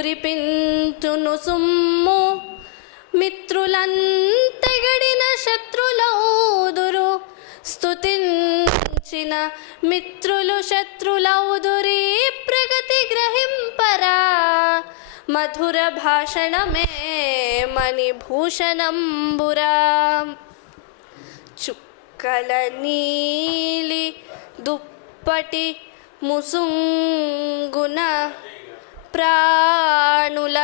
కురిపించును సుమ్ము మిత్రులంతెగడిన శత్రులౌదురు స్తుతించిన మిత్రులు శత్రులౌదురి ప్రగతి గ్రహింపరా మధుర భాషణమే మణిభూషణంబురా చుక్కల నీలి దుప్పటి ముసుంగున ప్రాణుల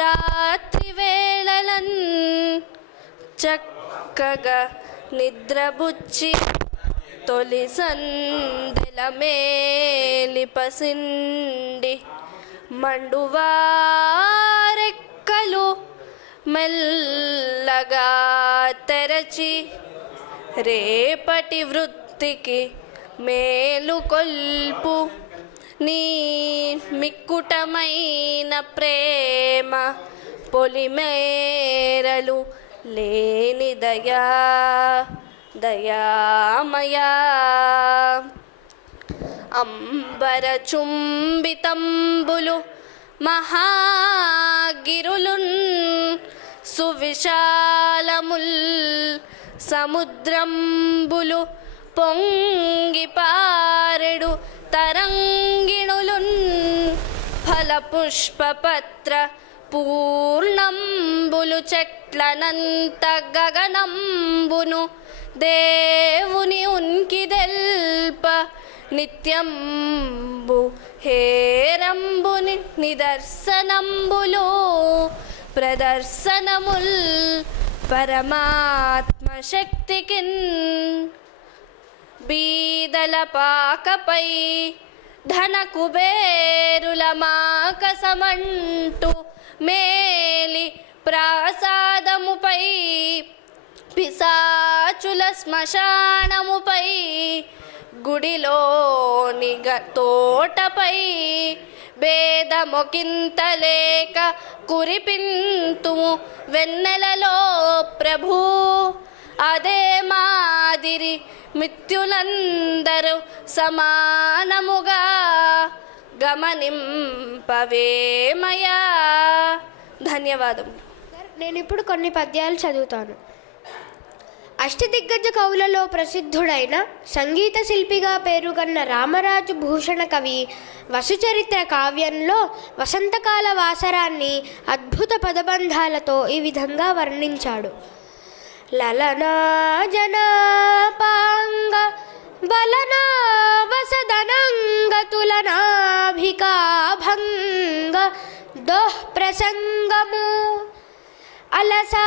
రాత్రి వేళలన్ చక్కగా నిద్రబుచ్చి తొలి సందెల మేలి పసిండి మండువారెక్కలు మెల్లగా తెరచి రేపటి వృత్తికి మేలు కొల్పు నీ మిక్కుటమైన ప్రేమ పొలిమేరలు లేని దయామయా అంబర చుంబితంబులు మహాగిరులున్ సువిశాలముల్ సముద్రంబులు పొంగి పారెడు తరంగిణులున్ ఫలపుష్పపత్ర పూర్ణంబులు చెట్లనంత గగనంబును దేవుని ఉన్కిదెల్ప నిత్యంబు హేరంబుని నిదర్శనంబులు ప్రదర్శనముల్ పరమాత్మ శక్తికిన్ బీదల పాకపై ధన కుబేరుల మాకసమంటూ మేలి ప్రాసాదముపై పిశాచుల శ్మశానముపై గుడిలోని తోటపై భేదమొకింతలేక కురిపింతుము వెన్నెలలో ప్రభూ అదే మాదిరి మిత్యులందరూ సమానముగా గమనింపవేమయా. ధన్యవాదం. నేను ఇప్పుడు కొన్ని పద్యాలు చదువుతాను. అష్టదిగ్గజ కవులలో ప్రసిద్ధుడైన సంగీత శిల్పిగా పేరుగన్న రామరాజు భూషణ కవి వసుచరిత్ర కావ్యంలో వసంతకాల వాసరాన్ని అద్భుత పదబంధాలతో ఈ విధంగా వర్ణించాడు. లలనా జనాపాంగ బలనా వసదనంగ తులనాభికాభంగ దోః ప్రసంగము అలసా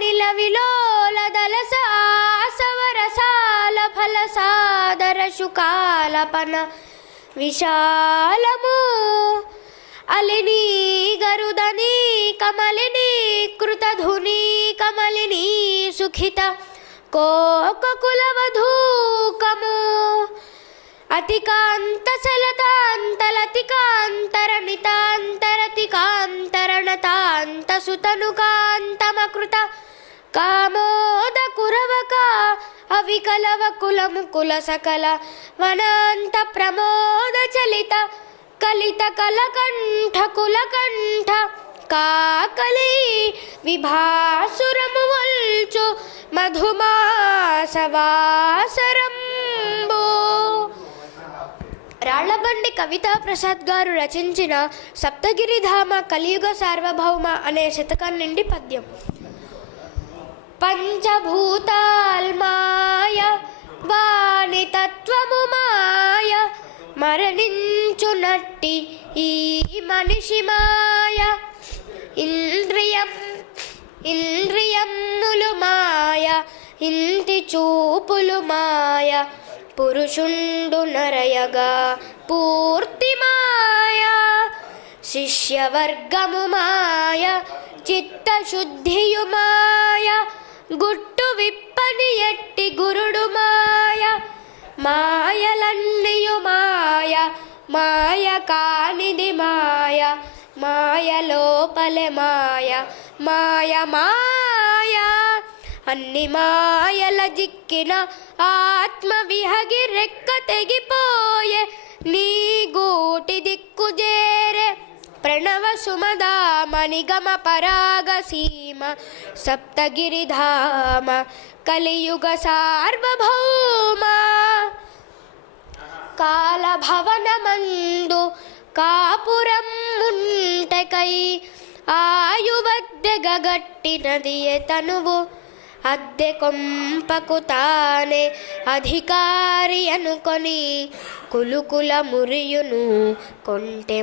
నిల విలోల దలస ఆసవరసాల ఫలసాదర శుకాలపన విశాలము అలిని గరుదని కమలిని కృతధుని కమలిని సుఖిత కోకకులవధూకము అతికాంత సలతాంతలతికాంతర నితాంతరతికాంతరణతాంత సుతనుకాంతమకృత కామోద కురవక అవికలవ కులముకుల సకల వనాంత ప్రమోద చలిత కలిత కలకంఠ కులకంఠ కాకలి విభాసురము వల్చు మధుమాసవాసరంబు. రాళ్లబండి కవితా ప్రసాద్ గారు రచించిన సప్తగిరిధామ కలియుగ సార్వభౌమ అనే శతకం నుండి పద్యం. పంచభూతాల్మాయ వాని తత్వము మాయ మరణించునట్టి ఈ మనిషి మాయ ఇంద్రియములు మాయ ఇంటి చూపులు మాయ పురుషుండు నరయగా పూర్తి మాయ శిష్యవర్గము మాయ చిత్తశుద్ధియు మాయ గుట్టు విప్పని ఎట్టి గురుడు మాయ మాయలన్నీయు మాయ మాయ కానిది మాయ మాయ లోపలే మాయ మాయ మాయ అన్ని మాయల జిక్కిన ఆత్మ విహగి రెక్క తెగిపోయే నీ గూటి దిక్కు చేరే ప్రణవ సుమదామ నిగమ పరాగ సీమ సప్తగిరిధామ కలియుగ సార్వభౌమ కాలభవనమందు కాపురం ముంటకై ఆయువద్దెగగట్టినదియే తనువు అద్దె కొంపకు తానే అధికారి అనుకొని కులుకుల మురియును కొంటె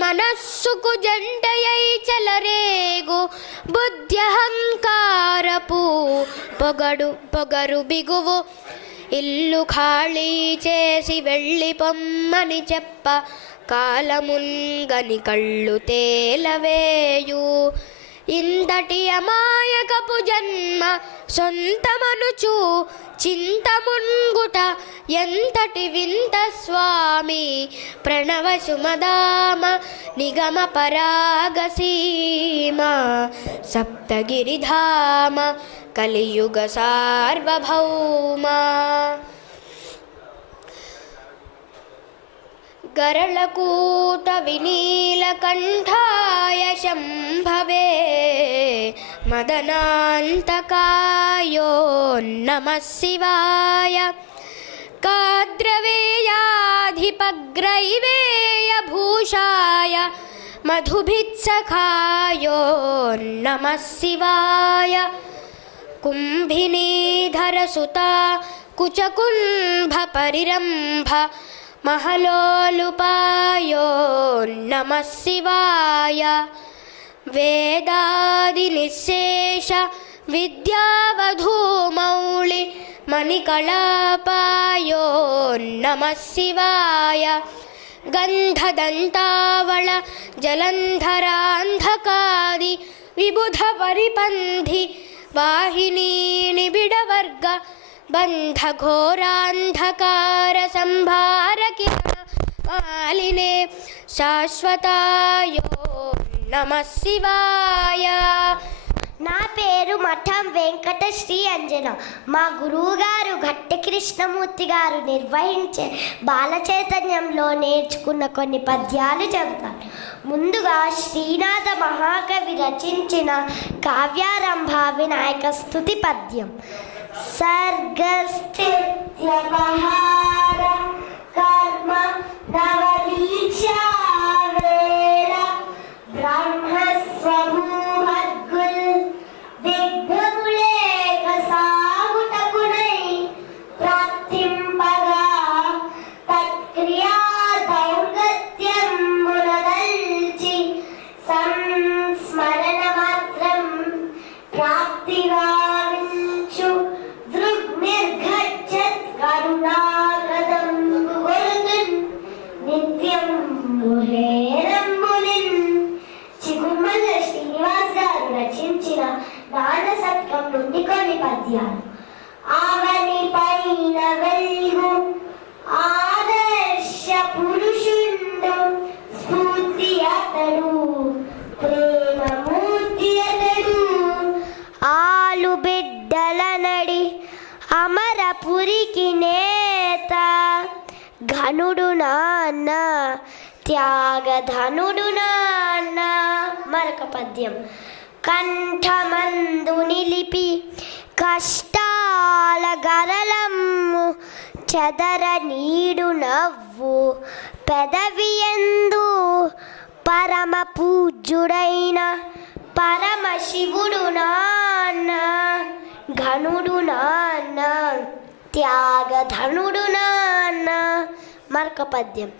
మనస్సుకు జంటయై చెలరేగు బుద్ధ్యహంకారపు పొగరు బిగువు ఇల్లు ఖాళీ చేసి వెళ్ళి పొమ్మని చెప్ప కాలముంగని కళ్ళు తేలవేయు ఇంతటి అమాయకపు జన్మ సొంతమనుచు చింతమున్గుట ఎంతటి వింత స్వామి ప్రణవ సుమదామ నిగమ పరాగ సీమ సప్తగిరిధామ కలియుగ సార్వభౌమ గరళకూట వినీలకంఠాయ శంభవే మదనాంతకాయో నమః శివాయ కాద్రవేయాధిపగ్రైవేయ భూషాయ మధుభిత్సఖాయో నమః శివాయ కుంభినీధరసుతా కుచకుంభ పరిరంభ మహలోలుపాయో నమః శివాయ వేదాది నిశేష విద్యావధూమౌళి మణికళాపాయో నమః శివాయ గంధదంతావళ జలంధరాంధకాది విబుధ పరిపంధి వాహినీ నిబిడవర్గ బంధ ఘోరాంధకార సంభార కిరణ మాలినే శాశ్వతాయో నమః శివాయ. నా పేరు మఠం వెంకట శ్రీ అంజన. మా గురువుగారు గట్టి కృష్ణమూర్తి గారు నిర్వహించే బాలచైతన్యంలో నేర్చుకున్న కొన్ని పద్యాలు చెబుతారు. ముందుగా శ్రీనాథ మహాకవి రచించిన కావ్యారంభ వినాయక స్తుతి పద్యం. సర్గస్థిత్యపహార కర్మ నవదీక్షావేళ బ్రహ్మస్వభూమద్గుల్ దిగ్భములేక సాగుటకునై ప్రాప్తింపగా తత్క్రియా దౌర్గత్యమునదల్చి సంస్మరణ మాత్రం ప్రాప్తిగావించు దృగ్నిర్ఘచ్చత్ కరుణాగదం గురుతున్ నిత్యం ముహేరంబులిన్. చిగుర్మల్ల శ్రీనివాస్ గారు రచించిన నానసత్వం నుండి కొన్ని పద్యాలు. ఆవని పైన వెలుగు ఆదర్శ పురుషుండు స్ఫూర్తి అతడు ప్రేమమూర్తి అతడు. ఆలు బిడ్డల నడి అమరపురికి నేత ఘనుడు నాన్న త్యాగధనుడు నాన్న. మరొక పద్యం. కంఠమందు నిలిపి కష్టాల గరళమ్ము చదర నీడు నవ్వు పెదవియందు పరమ పూజ్యుడైన పరమశివుడు నాన్న ఘనుడు నాన్న త్యాగధనుడు నాన్న. మరొక పద్యం.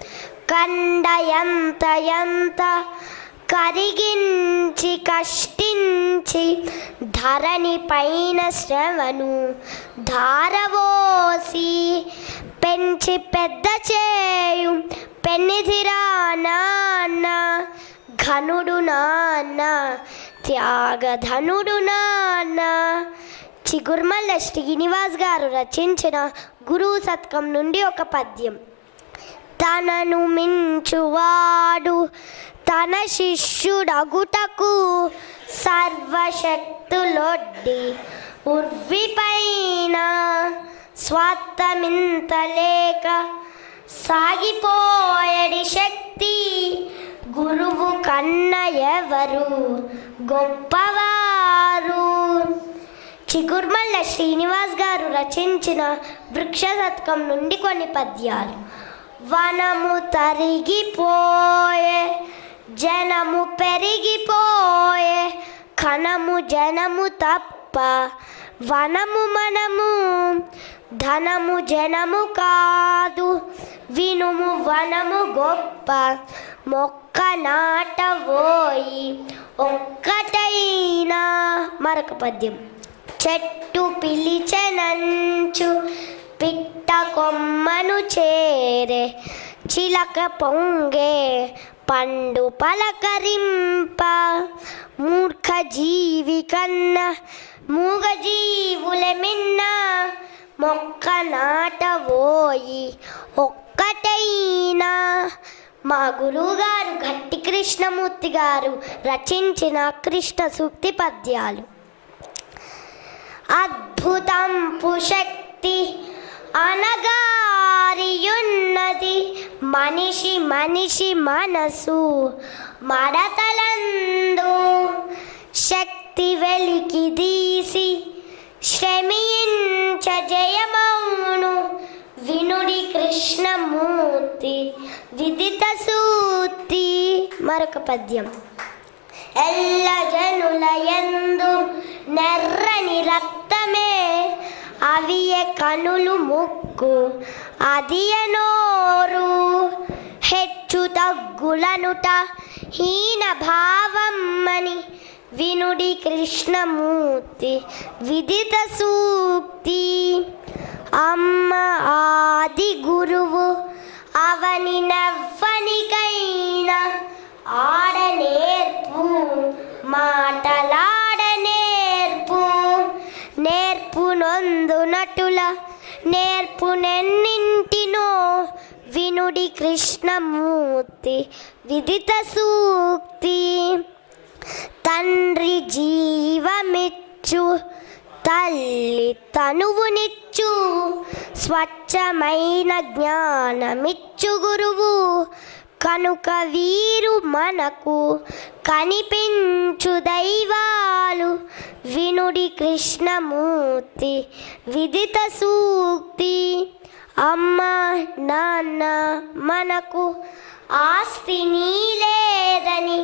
కండయంత కరిగించి కష్టించి ధరణి పైన శ్రవను ధారవోసి పెంచి పెద్ద చేయు పెన్నిధిరా నాన్న ఘనుడు నాన్న త్యాగధనుడు నాన్న. చిగుర్మల్ల శ్రీనివాస్ గారు రచించిన గురువు శతకం నుండి ఒక పద్యం. తనను మించువాడు తన శిష్యుడగుటకు సర్వశక్తులొడ్డి ఉర్విపైన స్వార్థమింత లేక సాగిపోయడి శక్తి గురువు కన్న ఎవరు గొప్పవారు. చిగుర్మల్ల శ్రీనివాస్ గారు రచించిన వృక్ష శతకం నుండి కొన్ని పద్యాలు. వనము తరిగిపోయే జనము పెరిగిపోయే కణము జనము తప్ప వనము మనము ధనము జనము కాదు వినుము వనము గొప్ప మొక్క నాటవోయి ఒక్కటైనా. మరొక పద్యం. చెట్టు పిలిచెనంచు పిట్ట కొమ్మను చేరే చిలక పొంగే పండు పలకరింప మూర్ఖ జీవి కన్నా మూగ జీవులే మిన్న మొక్క నాటవోయి ఒక్కటైనా. మా గురువుగారు గట్టి కృష్ణమూర్తి గారు రచించిన కృష్ణ సూక్తి పద్యాలు. అద్భుతంపు శక్తి అనగారియున్నది మనిషి మనిషి మనసు మడతలందు శక్తి వెలికి దీసి శ్రమించ జయమౌను వినుడి కృష్ణమూర్తి విదిత సూక్తి. మరొక పద్యం. ఎల్ల జనుల యందు నెర్రని రక్తమే అవియ కనులు ముక్కు అదియ నోరు హెచ్చు తగ్గులనుట హీన భావమ్మని వినుడి కృష్ణమూర్తి విదిత సూక్తి. అమ్మ ఆది గురువు అవని నవ్వనికైనా ఆడనేర్పు మాటలాడనేర్పు నేర్పు నొందునటుల నేర్పునెన్నింటినో వినుడి కృష్ణమూర్తి విదిత సూక్తి. తండ్రి జీవమిచ్చు తల్లి తనువునిచ్చు స్వచ్ఛమైన జ్ఞానమిచ్చు గురువు కనుక వీరు మనకు కనిపించు దైవాలు వినుడి కృష్ణమూర్తి విదిత సూక్తి. అమ్మ నాన్న మనకు ఆస్తి నీలేదని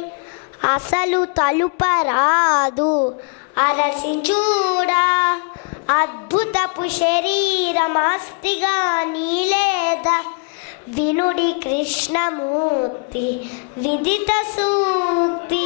అసలు తలుపరాదు అరసి చూడా అద్భుతపు శరీరమాస్తిగా నీలేదా వినుడి కృష్ణమూర్తి విదిత సూక్తి.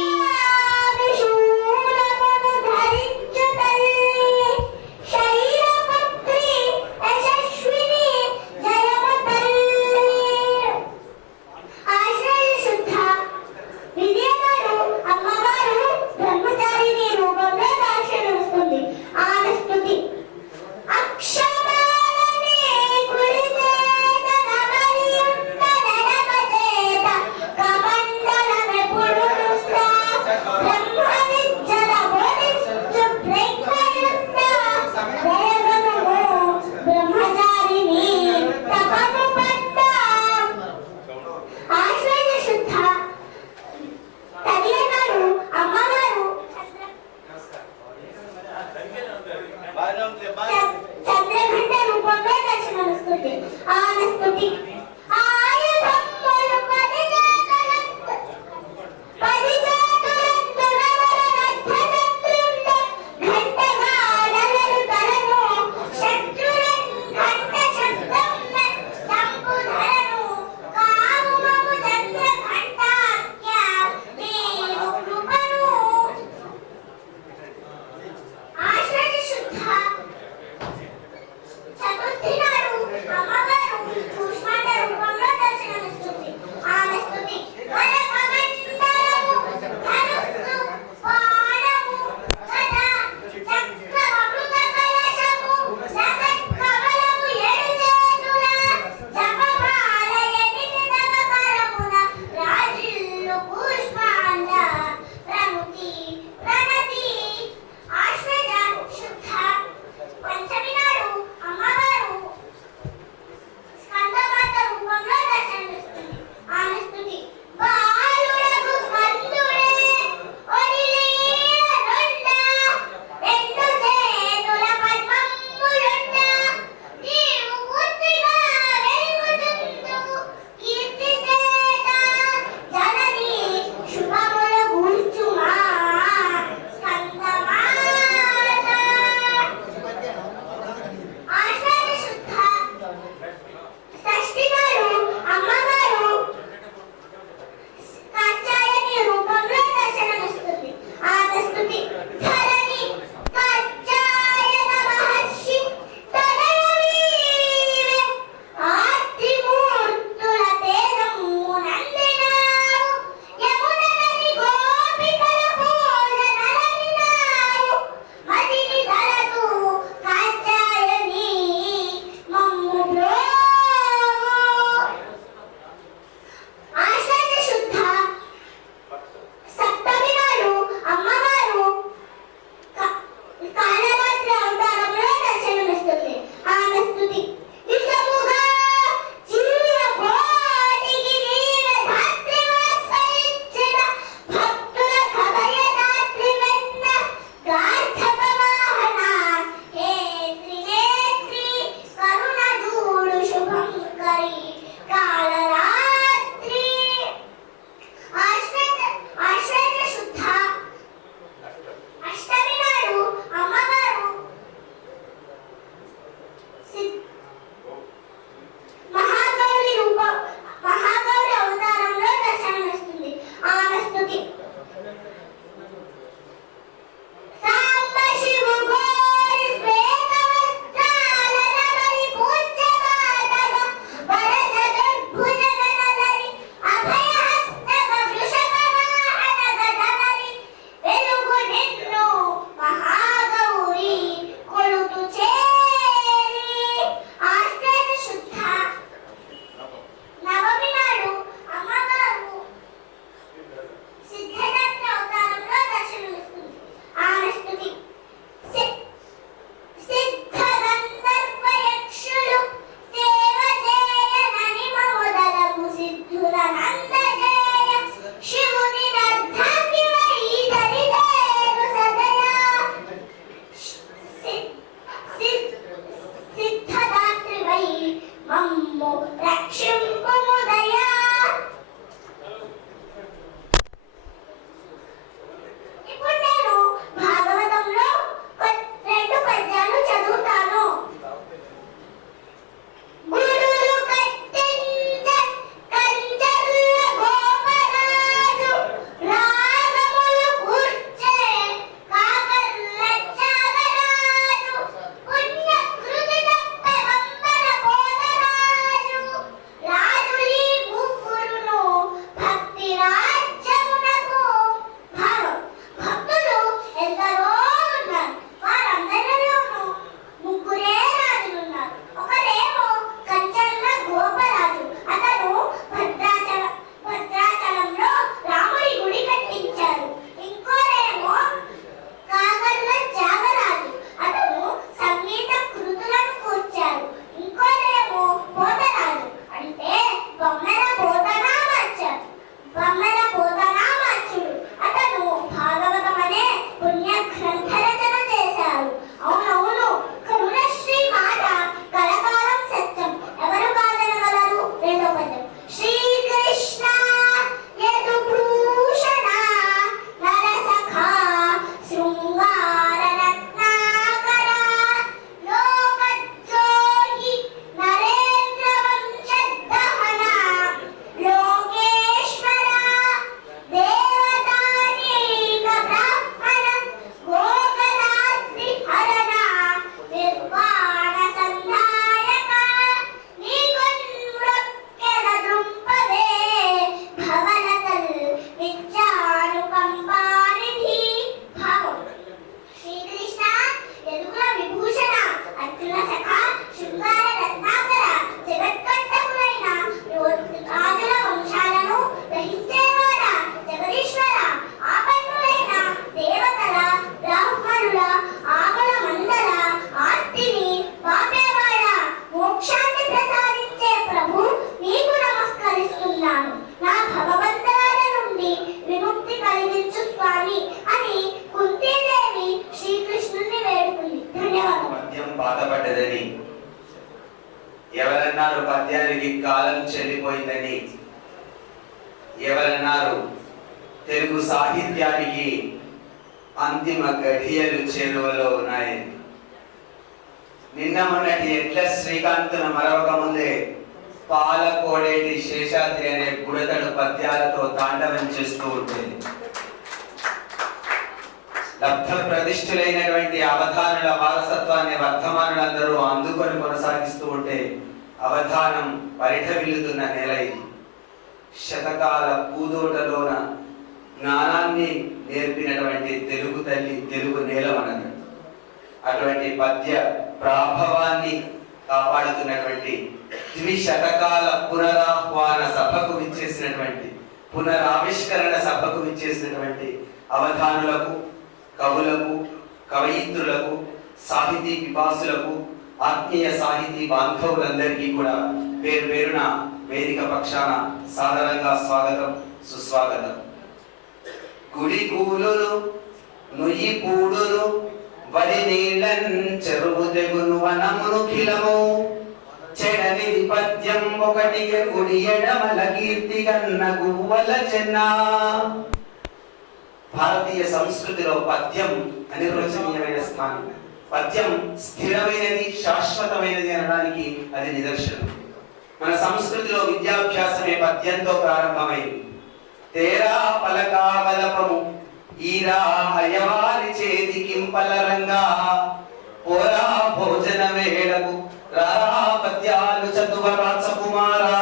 కమండలమెప్పుడు స్వామి అని కుంతీదేవి శ్రీకృష్ణుని వేడుకుంది. ధన్యవాదాలు. పద్యం బాధపడ్డదని, ఎవరన్నారు పద్యానికి కాలం చెల్లిపోయిందని, ఎవరన్నారు తెలుగు సాహిత్యానికి అంతిమ గడియలు చేరువలో ఉన్నాయని. నిన్న మొన్నటి ఎట్ల శ్రీకాంత్ను మరొక ముందే పాలకోడేటి శేషాద్రి అనే బుడతడు పద్యాలతో తాండవం చేస్తూ ఉంటుంది. లబ్ధ ప్రతిష్ఠులైనటువంటి అవధానుల వారసత్వాన్ని వర్ధమానులందరూ అందుకొని కొనసాగిస్తూ ఉంటే అవధానం పరిఢవిల్లుతున్న నేల ఇది. శతకాల పూదోటలోన జ్ఞానాన్ని నేర్పినటువంటి తెలుగు తల్లి తెలుగు నేల మనది. అటువంటి పద్య ప్రాభవాన్ని కాపాడుతున్నటువంటి ద్విశతకాల పునరాహ్వాన సభకు విచ్చేసినటువంటి పునరావిష్కరణ సభకు విచ్చేసినటువంటి అవధానులకు, కవులకు, కవయిత్రులకు, సాహితీ పిపాసులకు, ఆత్మీయ సాహితీ బాంధవులందరికీ కూడా పేరు పేరున వేదిక పక్షాన సాదరంగా స్వాగతం, సుస్వాగతం. గుడి కూలును నుయ్యి పూడును వడి నీళ్ళన్ చెరువు తెగును వనమును ఖిలము చెడని పద్యం ఒకటి గుడి ఎడమల కీర్తి కన్న గువ్వల చెన్నా. భారతీయ సంస్కృతిలో పద్యం అనిర్వచనీయమైన స్థానం. పద్యం స్థిరమైనది, శాశ్వతమైనది అనడానికి అది నిదర్శనం. మన సంస్కృతిలో విద్యాభ్యాసమే పద్యంతో ప్రారంభమైంది. తేరా పలకావలపము ఈరా అయవారి చేతి కింపలరంగా పోరా భోజన వేళకు రారా పద్యాలు చదువ రాచకుమారా.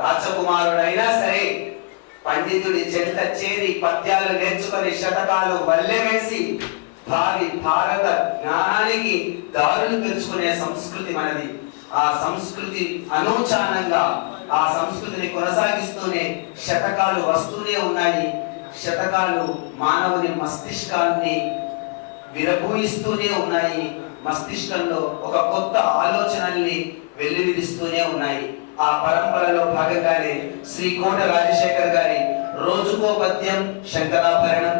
రాచకుమారుడైనా సరే పండితుడి చెంత చేరి పద్యాలు నేర్చుకొని శతకాలు వల్లె వేసి భావి భారత జ్ఞానానికి దారులు తెరుచుకునే సంస్కృతి మనది. ఆ సంస్కృతి అనూచానంగా ఆ సంస్కృతిని కొనసాగిస్తూనే శతకాలు వస్తూనే ఉన్నాయి. శతకాలు మానవుని మస్తిష్కాన్ని విరబూయిస్తూనే ఉన్నాయి. మస్తిష్కంలో ఒక కొత్త ఆలోచనల్ని వెల్లువిరుస్తూనే ఉన్నాయి. ఆ పరంపరలో భాగంగానే శ్రీ కోట రాజశేఖర్ గారి రోజుకో పద్యం శంకరాభరణం,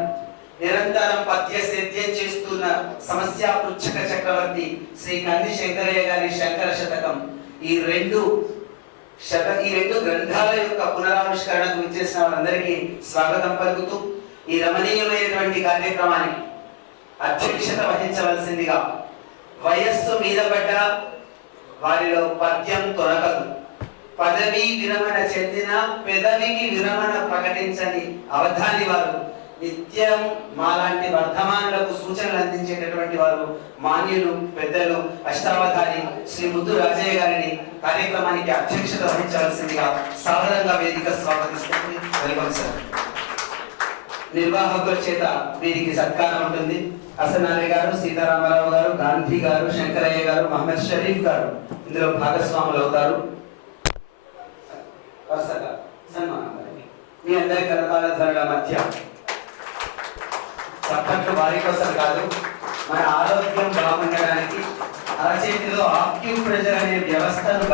నిరంతరం పద్య సేద్యం చేస్తున్న సమస్య పృచ్ఛక చక్రవర్తి శ్రీ కంది శంకరయ్య గారి శంకర శతకం, ఈ రెండు గ్రంథాల యొక్క పునరావిష్కరణకు విచ్చేసిన వారందరికీ స్వాగతం పలుకుతూ ఈ రమణీయమైనటువంటి కార్యక్రమానికి అధ్యక్షత వహించవలసిందిగా వయస్సు మీద పడ్డ వారిలో పద్యం తొలగదు, పదవి విరమణ చెందిన పెదవికి విరమణ ప్రకటించని అవధాని వారు, నిత్యం మాలాంటి వర్ధమానులకు సూచనలు అందించేటటువంటి వారు, మాన్యులు పెద్దలు అష్టావధాని శ్రీ ముద్దు రాజయ్య గారిని కార్యక్రమానికి అధ్యక్షత వహించవలసిందిగా సాధారణంగా వేదిక స్వాగతిస్తుంది. Welcome sir. నిర్వాహకుల చేత వీరికి సత్కారం ఉంటుంది. అసనాలి గారు, సీతారామరావు గారు, గాంధీ గారు, శంకరయ్య గారు, మహమ్మద్ షరీఫ్ గారు ఇందులో భాగస్వాములు అవుతారు. సన్మానం మీ అందరి కరతాళ ధ్వనుల మధ్య చప్పట్లు వారి కోసం కాదు, మన ఆరోగ్యం బాగుండడానికి అరచేతిలో ఆక్యూ ప్రెజర్ అనే వ్యవస్థను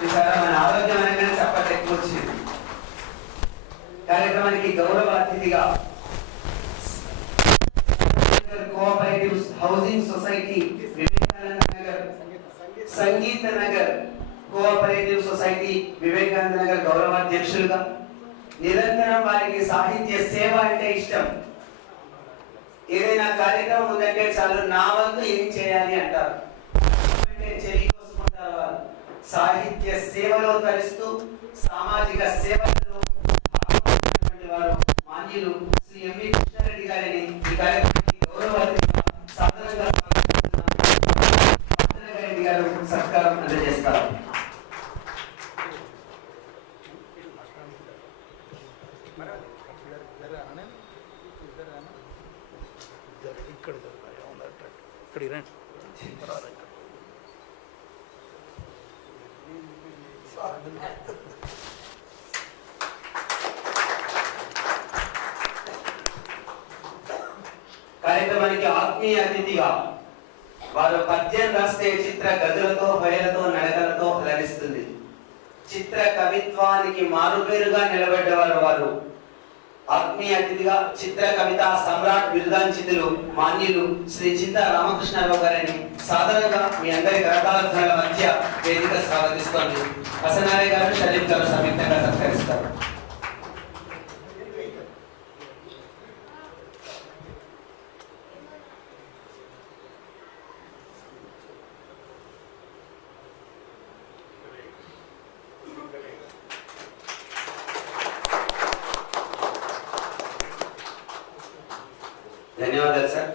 చూసారా, మన ఆరోగ్యం అనగానే చప్పట్లు ఎక్కువ వచ్చింది. కార్యక్రమానికి గౌరవ అతిథిగా cooperative housing society Vivekananda Nagar, Sangeeta Nagar cooperative society Vivekananda Nagar గౌరవాధ్యక్షులుగా, నిరంతరం వారికి సాహిత్య సేవ అంటే ఇష్టం. ఏదైనా కార్యక్రమం ఉందంటే చాలు నా వంతు ఏం చేయాలి అంటారు. చెయ్యి కోసుకుంటారు వారు. సాహిత్య సేవలో తరిస్తూ సామాజిక సేవలో వారు మాన్యులు శ్రీ ఎంవి కృష్ణారెడ్డి గారిని ఈ కార్యక్రమానికి గౌరవ అతిథిగా సాధారణంగా రెడ్డి గారు సత్కారం అందజేస్తారు. కార్యక్రమానికి ఆత్మీయ అతిథిగా వారు పద్యం రాస్తే చిత్ర గదులతో హొయలతో నడకలతో అలరిస్తుంది. చిత్ర కవిత్వానికి మారుపేరుగా నిలబడ్డవారు వారు. ఆత్మీయ అతిథిగా చిత్ర కవిత సమ్రాట్ బిరుదాంచితులు మాన్యులు శ్రీ చింతా రామకృష్ణారావు గారిని సాధారణంగా మీ అందరి కరతాళ మధ్య వేదిక స్వాగతిస్తోంది. హసనారి గారు, షరీఫ్ గారు సంయుక్తంగా సత్కరిస్తారు. ధన్యవాదాలు సార్.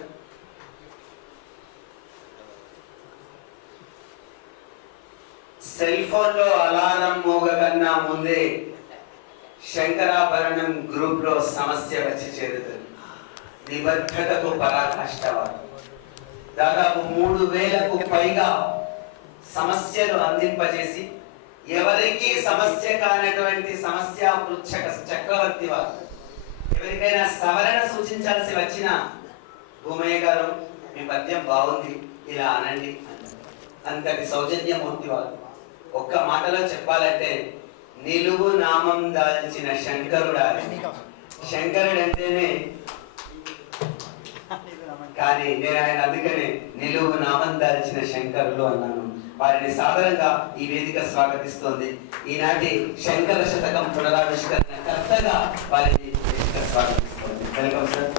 సెల్ ఫోన్ లో అలారం మోగ కన్నా ముందే శంకరాభరణం గ్రూప్ లో సమస్య వచ్చి చేరుతుంది. నిబద్ధతకు పరాకాష్ఠవారు. దాదాపు 3000కు పైగా సమస్యలు అందింపజేసి ఎవరికి సమస్య కానటువంటి సమస్య పృచ్ఛక చక్రవర్తి వారు. ఎవరికైనా సవరణ సూచించాల్సి వచ్చిన భూమయ్య గారు మీ పద్యం బాగుంది ఇలా అనండి అంతటి సౌజన్యమూర్తి వారు. ఒక్క మాటలో చెప్పాలంటే నిలువు నామం దాల్చిన శంకరుడు. శంకరుడు అంటేనే కానీ నేను ఆయన అందుకనే నిలువు నామం దాల్చిన శంకరులు అన్నాను. వారిని సాధారణంగా ఈ వేదిక స్వాగతిస్తోంది. ఈనాటి శంకర శతకం పునరావిష్కరణ కర్తగా వారిని వేదిక స్వాగతిస్తోంది. Welcome sir.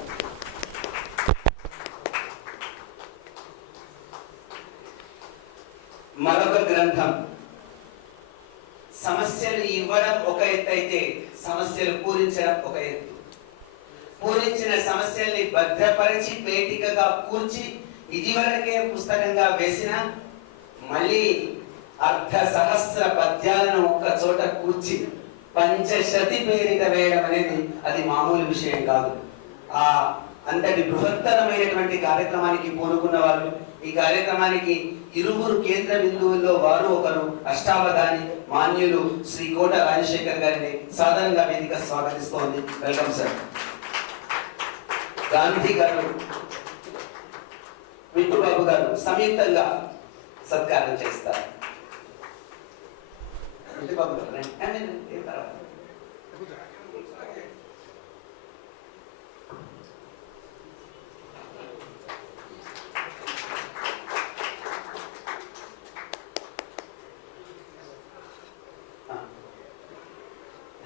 మరొక గ్రంథం. సమస్యలు ఇవ్వడం ఒక ఎత్తు అయితే సమస్యలు పూరించడం ఒక ఎత్తు. పూరించిన సమస్యల్ని భద్రపరిచి పేటికగా కూర్చి ఇదివరకే పుస్తకంగా వేసిన మళ్ళీ 1,000 పద్యాలను ఒక్క చోట కూర్చి పంచశతి పేరిట వేయడం అనేది అది మామూలు విషయం కాదు. ఆ అంతటి బృహత్తరమైనటువంటి కార్యక్రమానికి పూనుకున్న వాళ్ళు. ఈ కార్యక్రమానికి ఇరువురు కేంద్ర బిందువుల్లో వారు ఒకరు. అష్టావధాని మాన్యులు శ్రీ కోట రాజశేఖర్ గారిని సాధారణంగా వేదిక స్వాగతిస్తోంది. Welcome sir. గాంధీ గారు, విట్టుబాబు గారు సంయుక్తంగా సత్కారం చేస్తారు. విట్టుబాబు గారు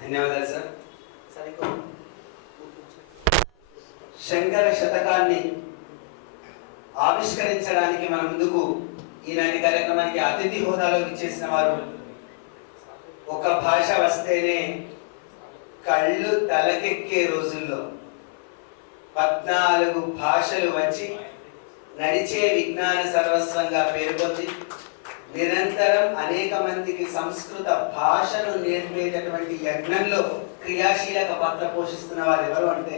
ధన్యవాదాలు సార్. శంకర శతకాన్ని ఆవిష్కరించడానికి మన ముందుకు ఈనాటి కార్యక్రమానికి అతిథి హోదాలో ఇచ్చేసిన వారు. ఒక భాష వస్తేనే కళ్ళు తలకెక్కే రోజుల్లో 14 భాషలు వచ్చి నడిచే విజ్ఞాన సర్వస్వంగా పేర్కొంది. నిరంతరం అనేక మందికి సంస్కృత భాషను నేర్పేటటువంటి యజ్ఞంలో క్రియాశీలక పాత్ర పోషిస్తున్న వారు ఎవరు అంటే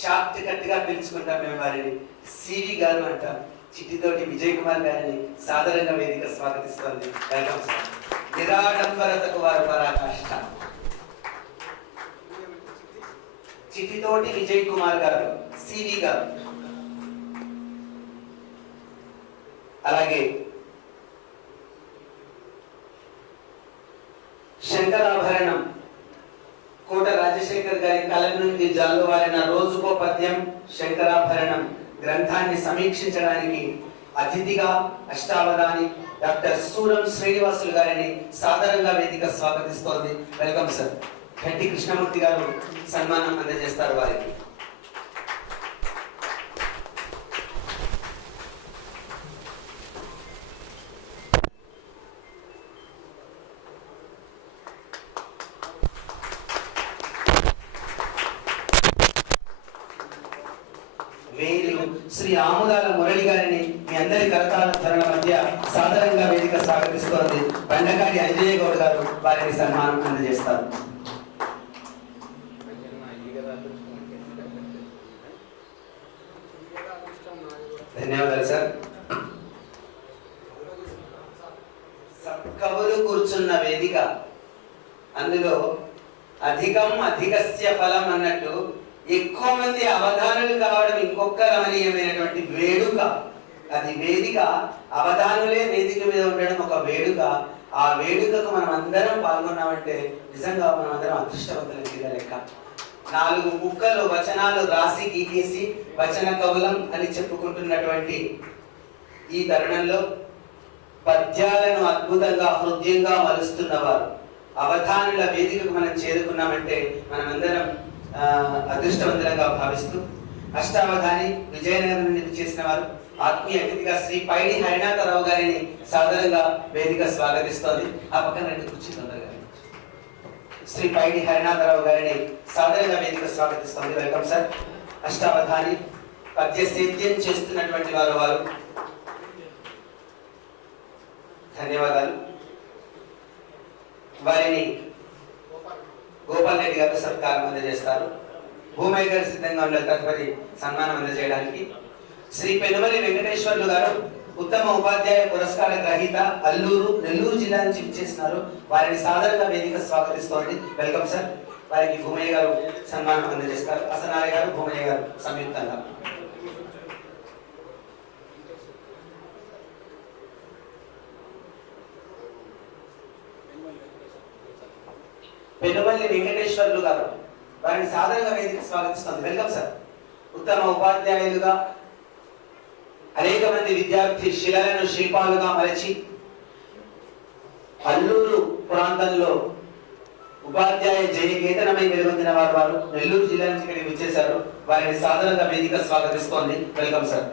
షార్ట్ కట్ గా పిలుచుకుంటాం మేము వారిని. సివి గారు అంటాం. చిట్టితోటి విజయ్ కుమార్ గారిని సాధారణంగా వేదిక స్వాగతిస్తోంది. Welcome sir. నిరాడంబరతకు వారు పరాకాష్ఠ. చిట్టితోటి విజయ్ కుమార్ గారు, సివి గారు. అలాగే శంకరాభరణం కోట రాజశేఖర్ గారి కలం నుండి జాలువారిన రోజుకో పద్యం శంకరాభరణం గ్రంథాన్ని సమీక్షించడానికి అతిథిగా అష్టావధాని డాక్టర్ సూరం శ్రీనివాసులు గారిని సాధారణంగా వేదిక స్వాగతిస్తోంది. Welcome sir. గట్టి కృష్ణమూర్తి గారు సన్మానం అందజేస్తారు వారికి. శ్రీ ఆముదాల మురళి గారిని మీ అందరి కరతాళ ధరణ మధ్య సాధారణంగా వేదిక స్వాగతిస్తోంది. బండకాడి అంజయ్య గౌడ్ గారు వారిని సన్మానం అందజేస్తారు. ధన్యవాదాలు సార్. కవులు కూర్చున్న వేదిక. అందులో అధికం అధికస్య ఫలం అన్నట్టు ఎక్కువ మంది అవధానులు కావడం ఇంకొక రమణీయమైనటువంటి వేడుక. అది వేదిక. అవధానులే వేదిక మీద ఉండడం ఒక వేడుక. ఆ వేడుకకు మనం అందరం పాల్గొన్నామంటే నిజంగా మనం అందరం అదృష్టవంతులం కింద లెక్క. 4 ముక్కలు వచనాలు రాసి గీకేసి వచన కవులం అని చెప్పుకుంటున్నటువంటి ఈ తరుణంలో పద్యాలను అద్భుతంగా హృదయంగా మలుస్తున్నవారు అవధానుల వేదికకు మనం చేరుకున్నామంటే మనమందరం అదృష్టవంతులంగా భావిస్తూ అష్టావధాని విజయనగరం నుండి చేసిన వారు ఆత్మీయ అతిథిగా శ్రీ పైడి హరినాథరావు గారిని సాదరంగా వేదిక స్వాగతిస్తోంది. ఆ పక్కన రెండు కుర్చీ తొందరగా శ్రీ పైడి హరినాథరావు గారిని సాదరంగా వేదిక స్వాగతిస్తోంది. Welcome sir. అష్టావధాని పద్య సేద్యం చేస్తున్నటువంటి వారు ధన్యవాదాలు. వారిని గోపాల్ రెడ్డి గారు సత్కారం అందజేస్తారు. భూమయ్య గారు సిద్ధంగా ఉండాలి తదుపరి సన్మానం అందజేయడానికి. శ్రీ పెనుమలి వెంకటేశ్వర్లు గారు ఉత్తమ ఉపాధ్యాయ పురస్కార గ్రహీత, అల్లూరు నెల్లూరు జిల్లా నుంచి ఇచ్చేసినారు. వారిని సాదరంగా వేదిక స్వాగతిస్తోంది. Welcome sir. వారికి భూమయ్య గారు సన్మానం అందజేస్తారు. అసనాయ గారు భూమయ్య గారు సంయుక్తంగా. పెనుమల్లి వెంకటేశ్వర్లు గారు వారిని సాదరంగా వేదిక స్వాగతిస్తుంది. Welcome sir. ఉత్తమ ఉపాధ్యాయులుగా అనేక మంది విద్యార్థి శిలలను శిల్పాలుగా మలచి అల్లూరు ప్రాంతంలో ఉపాధ్యాయ జయకేతనమై వెలుగొందిన వారు నెల్లూరు జిల్లా నుంచి ఇక్కడికి వచ్చేశారు. వారిని సాదరంగా వేదిక స్వాగతిస్తోంది. Welcome sir.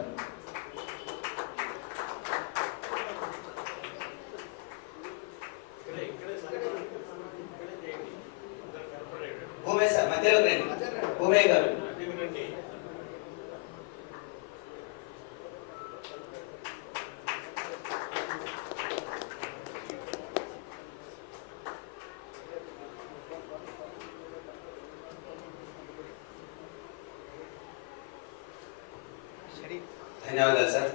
భూమే సార్ మధ్యలో రండి. భూమే గారు ధన్యవాదాలు సార్.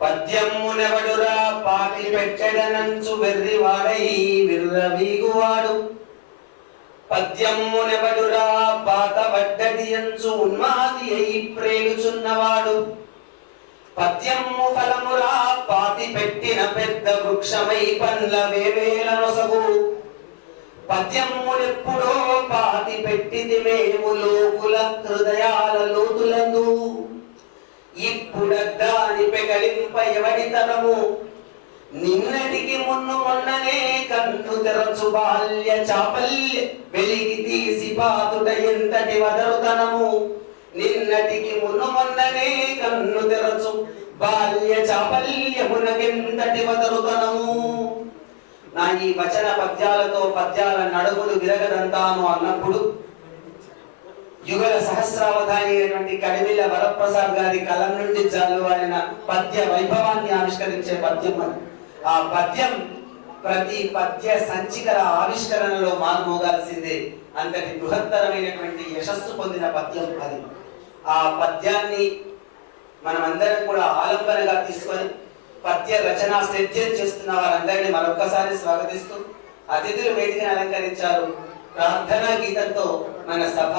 పద్యమునెవడురా పాటి పెట్టెడనంచు వెర్రివాడై విర్రవీగువాడు, పద్యమునెవడురా పాత బడ్డది అంచు ఉన్మాది అయి ప్రేలుచున్నవాడు, పద్యము ఫలమురా పాతి పెట్టిన పెద్ద వృక్షమై పండ్ల వేవేల నొసగు, పద్యమునెప్పుడో పాతి పెట్టిది మేము లోకుల హృదయాల లోతులందు, ఇప్పుడద్దాని పెగలింప ఎవడితనము, నిన్నటికి మున్ను మొన్ననే కన్ను తెరచు బాల్య చాపల్య వెలిగి తీసి పాతుట ఎంతటి వదరుతనము, నిన్నటికి మున్ను మొన్ననే కన్ను తెరచు బాల్య చాపల్యమునకెంతటి వదరుతనము. నా ఈ వచన పద్యాలతో పద్యాల నడుములు విరగదంతాను అన్నప్పుడు యుగల సహస్రావధాని అయినటువంటి కడిమిల్ల వరప్రసాద్ గారి కలం నుండి జాలువారిన పద్య వైభవాన్ని ఆవిష్కరించే పద్యం అది. ఆ పద్యం ప్రతి పద్య సంచికల ఆవిష్కరణలో మారుమోగాల్సిందే. అంతటి బృహత్తరమైనటువంటి యశస్సు పొందిన పద్యం అది. ఆ పద్యాన్ని మనమందరం కూడా ఆలంబనగా తీసుకొని పద్య రచనా సేద్యం చేస్తున్న వారందరినీ మరొక్కసారి స్వాగతిస్తూ అతిథులు వేదికను అలంకరించారు. ప్రార్థనా గీతంతో మన సభ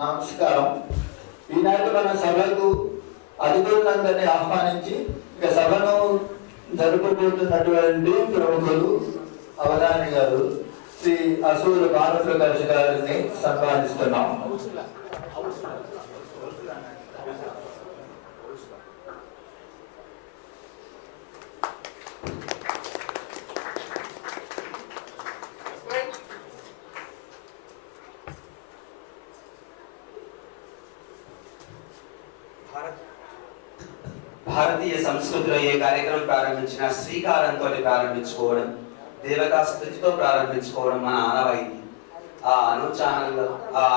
నమస్కారం. ఈనాటి మన సభకు అతిథులందరినీ ఆహ్వానించి ఇక సభను జరుపుకుంటున్నటువంటి ప్రముఖులు అవధాని గారు శ్రీ అసూరు భానుప్రకాష్ గారిని సన్మానిస్తున్నాం. భారతీయ సంస్కృతిలో ఏ కార్యక్రమం ప్రారంభించినా శ్రీకారంతో ప్రారంభించుకోవడం, దేవతా స్థుతితో ప్రారంభించుకోవడం మన ఆనవాయితీ. ఆ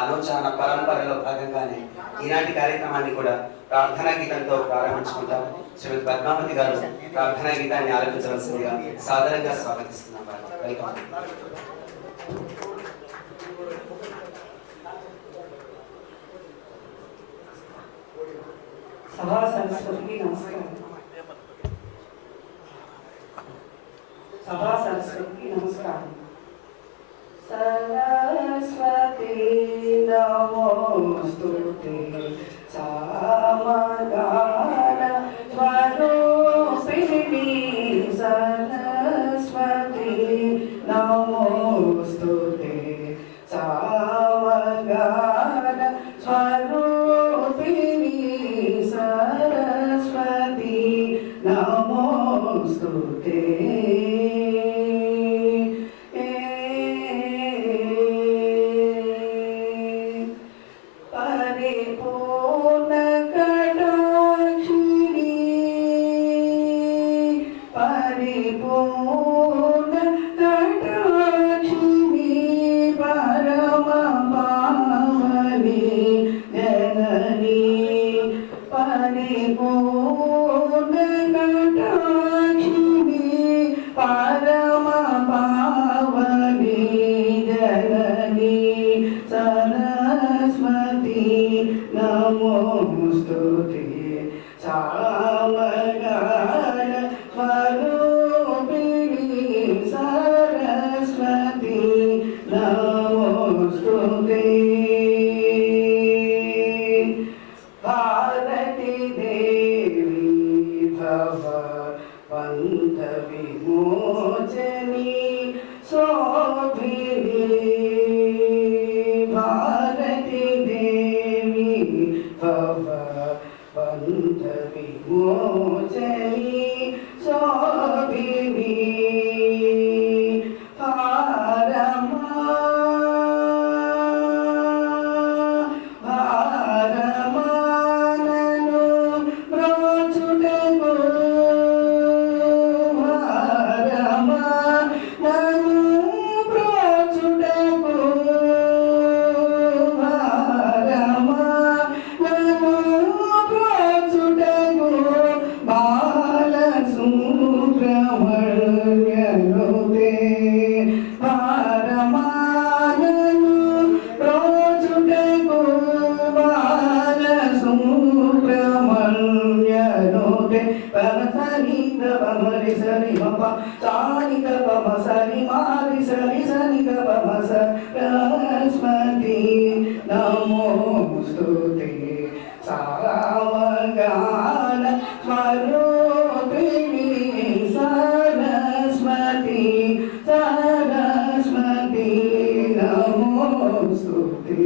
అనుచాన పరంపరలో భాగంగానే ఈనాటి కార్యక్రమాన్ని కూడా ప్రార్థనా గీతంతో ప్రారంభించుకుంటాం. శ్రీమతి పద్మావతి గారు ప్రార్థనా గీతాన్ని ఆలపించవలసిందిగా సాదరంగా స్వాగతిస్తున్నాం. వెల్కమ్. సభా సరస్వతికి నమస్కారం. సభా సరస్వతికి నమస్కారం. సరస్వతి నమోస్తుతే సామగాన స్వరూపిణి సరస్వతి నమోస్తుతే సామగాన స్వరూపిణి సరస్వతి నమోస్తుతే. పరిపూర్ణ కటాక్షిణి పరిపూర్ణ కటాక్షిణి పరమ పావని జనని పరిపూర్ణ కటాక్షిణి పరమ పావని జనని సరస్వతి నమోస్తుతే సామగాన స్వరూపిణి సరస్వతి నమోస్తుతే. భారతి దేవి భవ పంత విమోచని శోభిని భారతి దేవి భవ పంత విమోచని శోభిని భారమానను బ్రోచుటకు భారమానను బ్రోచుటకు భారమానను బ్రోచుటకు బాలసుబ్రహ్మణ్యనుతే భారమానను బ్రోచుటకు బాలసుబ్రహ్మణ్యనుతే. పమసని పమరి సరి మప సాని పమ సరి మారి సరి సని పమ సరస్వతి నమోస్తుతే సామగాన స్వరూపిణి సరస్వతి సరస్వతి నమోస్తుతే.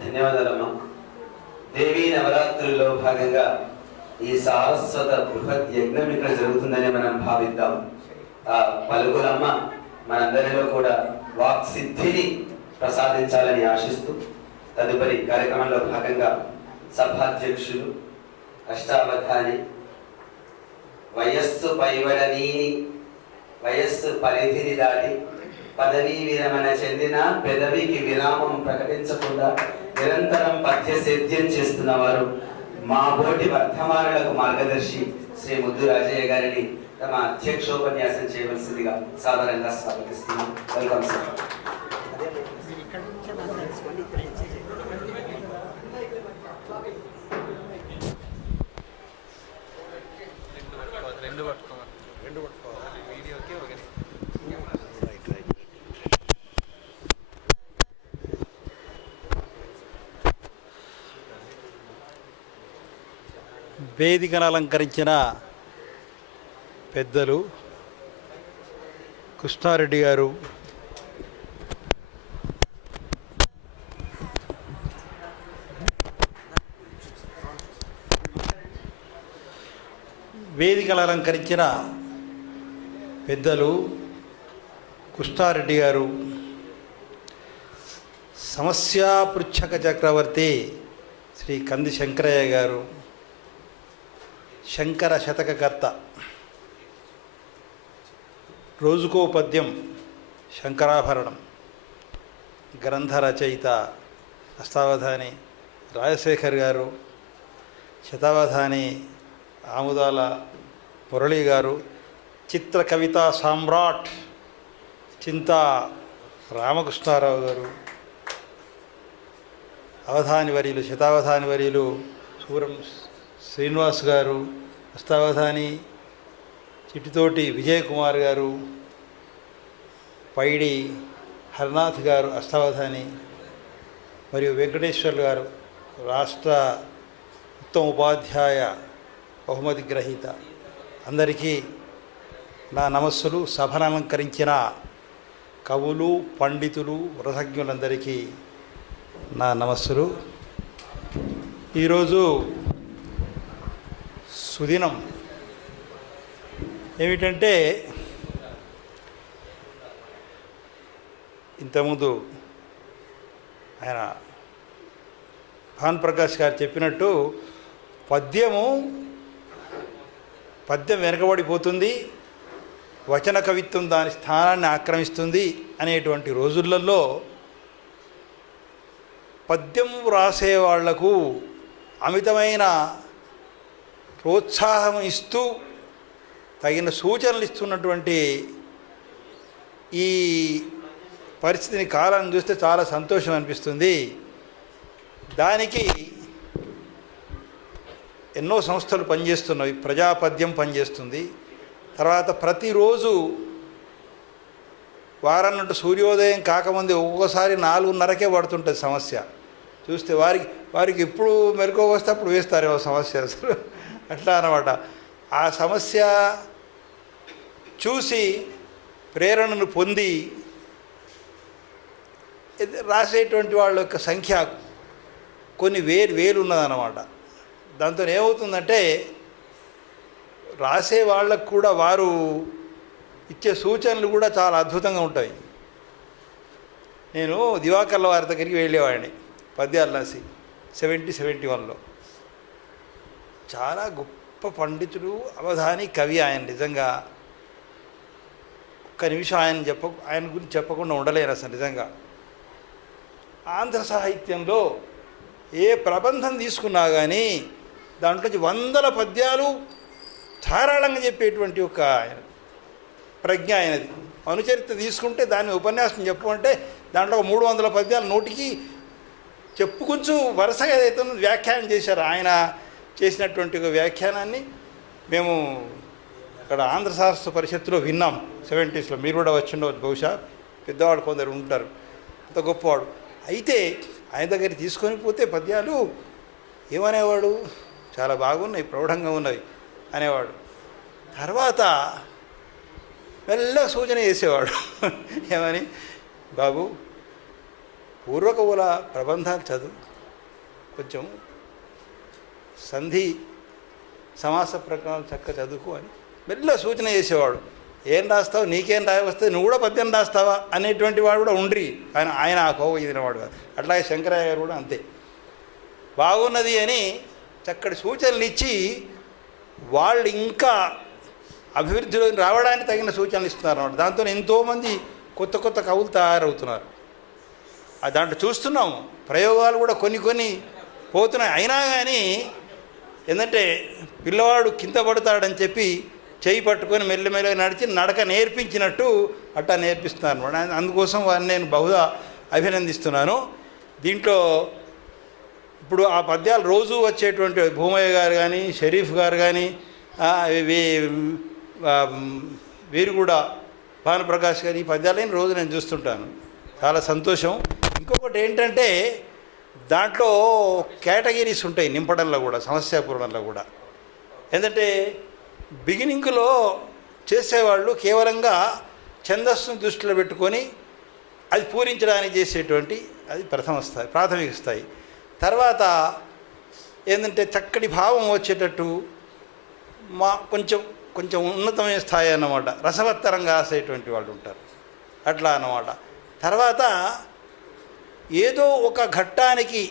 ధన్యవాదాలమ్మా. దేవీ నవరాత్రుల్లో భాగంగా ఈ సారస్వత బృహత్ యజ్ఞం ఇక్కడ జరుగుతుందని మనం భావిద్దాం. ఆ పలుకులమ్మ మనందరిలో కూడా వాక్ సిద్ధిని ప్రసాదించాలని ఆశిస్తూ తదుపరి కార్యక్రమంలో భాగంగా సభాధ్యక్షులు అష్టావధాని వయస్సు పైవడనీని వయస్సు పరిధిని దాటి పదవీ విరమణ చెందిన పెదవికి విరామం ప్రకటించకుండా నిరంతరం పద్య సేద్యం చేస్తున్న వారు మా బోటి వర్ధమానులకు మార్గదర్శి శ్రీ ముద్దు రాజయ్య గారిని తమ అధ్యక్షోపన్యాసం చేయవలసిందిగా సాదరంగా స్వాగతిస్తున్నాం. Welcome sir. వేదికను అలంకరించిన పెద్దలు కృష్ణారెడ్డి గారు, వేదికలు అలంకరించిన పెద్దలు కృష్ణారెడ్డి గారు, సమస్యాపృచ్ఛక చక్రవర్తి శ్రీ కంది శంకరయ్య గారు, శంకర శతకకర్త, రోజుకో పద్యం శంకరాభరణం గ్రంథ రచయిత అష్టావధాని రాజశేఖర్ గారు, శతావధాని ఆముదాల మురళి గారు, చిత్ర కవితా సామ్రాట్ చింతా రామకృష్ణారావు గారు, అవధాని వర్యులు శతావధాని వర్యులు సూరం శ్రీనివాస్ గారు, అష్టావధాని చిట్టితోటి విజయ్ కుమార్ గారు, పైడి హరినాథ్ గారు అష్టావధాని, మరియు వెంకటేశ్వర్లు గారు రాష్ట్ర ఉత్తమ ఉపాధ్యాయ బహుమతి గ్రహీత. అందరికీ నా నమస్సులు. సభను అలంకరించిన కవులు, పండితులు, రసజ్ఞులందరికీ నా నమస్సులు. ఈరోజు సుదినం. ఏమిటంటే ఇంతకుముందు ఆయన భాన్ ప్రకాష్ గారు చెప్పినట్టు పద్యం వెనకబడిపోతుంది, వచన కవిత్వం దాని స్థానాన్ని ఆక్రమిస్తుంది అనేటువంటి రోజులలో పద్యం వ్రాసే వాళ్లకు అమితమైన ప్రోత్సాహం ఇస్తూ తగిన సూచనలు ఇస్తున్నటువంటి ఈ పరిస్థితిని, కాలాన్ని చూస్తే చాలా సంతోషం అనిపిస్తుంది. దానికి ఎన్నో సంస్థలు పనిచేస్తున్నవి. ప్రజాపద్యం పనిచేస్తుంది. తర్వాత ప్రతిరోజు వారన్నట్టు సూర్యోదయం కాకముందే ఒక్కొక్కసారి 4:30కే పడుతుంటుంది సమస్య. చూస్తే వారికి ఎప్పుడు మెరుగు వస్తే అప్పుడు వేస్తారేమో సమస్య. అసలు అట్లా అన్నమాట. ఆ సమస్య చూసి ప్రేరణను పొంది రాసేటువంటి వాళ్ళ యొక్క సంఖ్య కొన్ని వేలు ఉన్నదన్నమాట. దాంతో ఏమవుతుందంటే రాసే వాళ్ళకు కూడా వారు ఇచ్చే సూచనలు కూడా చాలా అద్భుతంగా ఉంటాయి. నేను దివాకర్ల వారి దగ్గరికి వెళ్ళేవాడిని పద్యాలు రాసి 71లో. చాలా గొప్ప పండితుడు, అవధాని, కవి ఆయన. నిజంగా ఒక్క నిమిషం ఆయన గురించి చెప్పకుండా ఉండలేరు అసలు. నిజంగా ఆంధ్ర సాహిత్యంలో ఏ ప్రబంధం తీసుకున్నా కానీ దాంట్లోంచి 100 పద్యాలు ధారాళంగా చెప్పేటువంటి ఒక ఆయన ప్రజ్ఞ ఆయనది. అనుచరిత్ర తీసుకుంటే దాన్ని ఉపన్యాసం చెప్పమంటే దాంట్లో 300 పద్యాలు నోటికి చెప్పుకుంటూ వరుసగా ఏదైతే వ్యాఖ్యానం చేశారు. ఆయన చేసినటువంటి ఒక వ్యాఖ్యానాన్ని మేము అక్కడ ఆంధ్ర శాస్త్ర పరిషత్తులో విన్నాం 70స్లో. మీరు కూడా వచ్చిండవచ్చు బహుశా, పెద్దవాడు కొందరు ఉంటారు, అంత గొప్పవాడు. అయితే ఆయన దగ్గర తీసుకొని పోతే పద్యాలు ఏమనేవాడు, చాలా బాగున్నాయి, ప్రౌఢంగా ఉన్నవి అనేవాడు. తర్వాత మెల్లగా సూచన చేసేవాడు. ఏమని, బాబు పూర్వకవుల ప్రబంధాలు చదువు, కొంచెం సంధి సమాస ప్రకారం చక్కగా చదువుకో అని మెల్లగా సూచన చేసేవాడు. ఏం రాస్తావు, నీకేం రాయవస్తే, నువ్వు కూడా పద్యం రాస్తావా అనేటువంటి వాడు కూడా ఉండ్రి. ఆయన ఆ కోవ ఇదినవాడు కాదు. అట్లాగే శంకరయ్య గారు కూడా అంతే. బాగున్నది అని చక్కటి సూచనలు ఇచ్చి వాళ్ళు ఇంకా అభివృద్ధిలో రావడానికి తగిన సూచనలు ఇస్తున్నారు అన్నమాట. దాంతో ఎంతోమంది కొత్త కొత్త కవులు తయారవుతున్నారు. దాంట్లో చూస్తున్నాము ప్రయోగాలు కూడా కొన్ని పోతున్నాయి. అయినా కానీ ఏంటంటే పిల్లవాడు కింద పడతాడని చెప్పి చేయి పట్టుకొని మెల్లమెల్లగా నడిచి నడక నేర్పించినట్టు అట్టా నేర్పిస్తున్నారు అనమాట. అందుకోసం వారిని నేను బహుదా అభినందిస్తున్నాను. దీంట్లో ఇప్పుడు ఆ పద్యాలు రోజు వచ్చేటువంటి భూమయ్య గారు కానీ, షరీఫ్ గారు కానీ, వీరు కూడా భానుప్రకాష్ గారు, ఈ పద్యాలని రోజు నేను చూస్తుంటాను. చాలా సంతోషం. ఇంకొకటి ఏంటంటే దాంట్లో కేటగిరీస్ ఉంటాయి నింపడంలో కూడా, సమస్యాపూరణంలో కూడా. ఏంటంటే బిగినింగ్లో చేసేవాళ్ళు కేవలంగా ఛందస్సును దృష్టిలో పెట్టుకొని అది పూరించడానికి చేసేటువంటి అది ప్రాథమిక స్థాయి. తర్వాత ఏంటంటే చక్కటి భావం వచ్చేటట్టు కొంచెం ఉన్నతమైన స్థాయి అన్నమాట. రసవత్తరంగా రాసేటువంటి వాళ్ళు ఉంటారు, అట్లా అన్నమాట. తర్వాత ఏదో ఒక ఘట్టానికి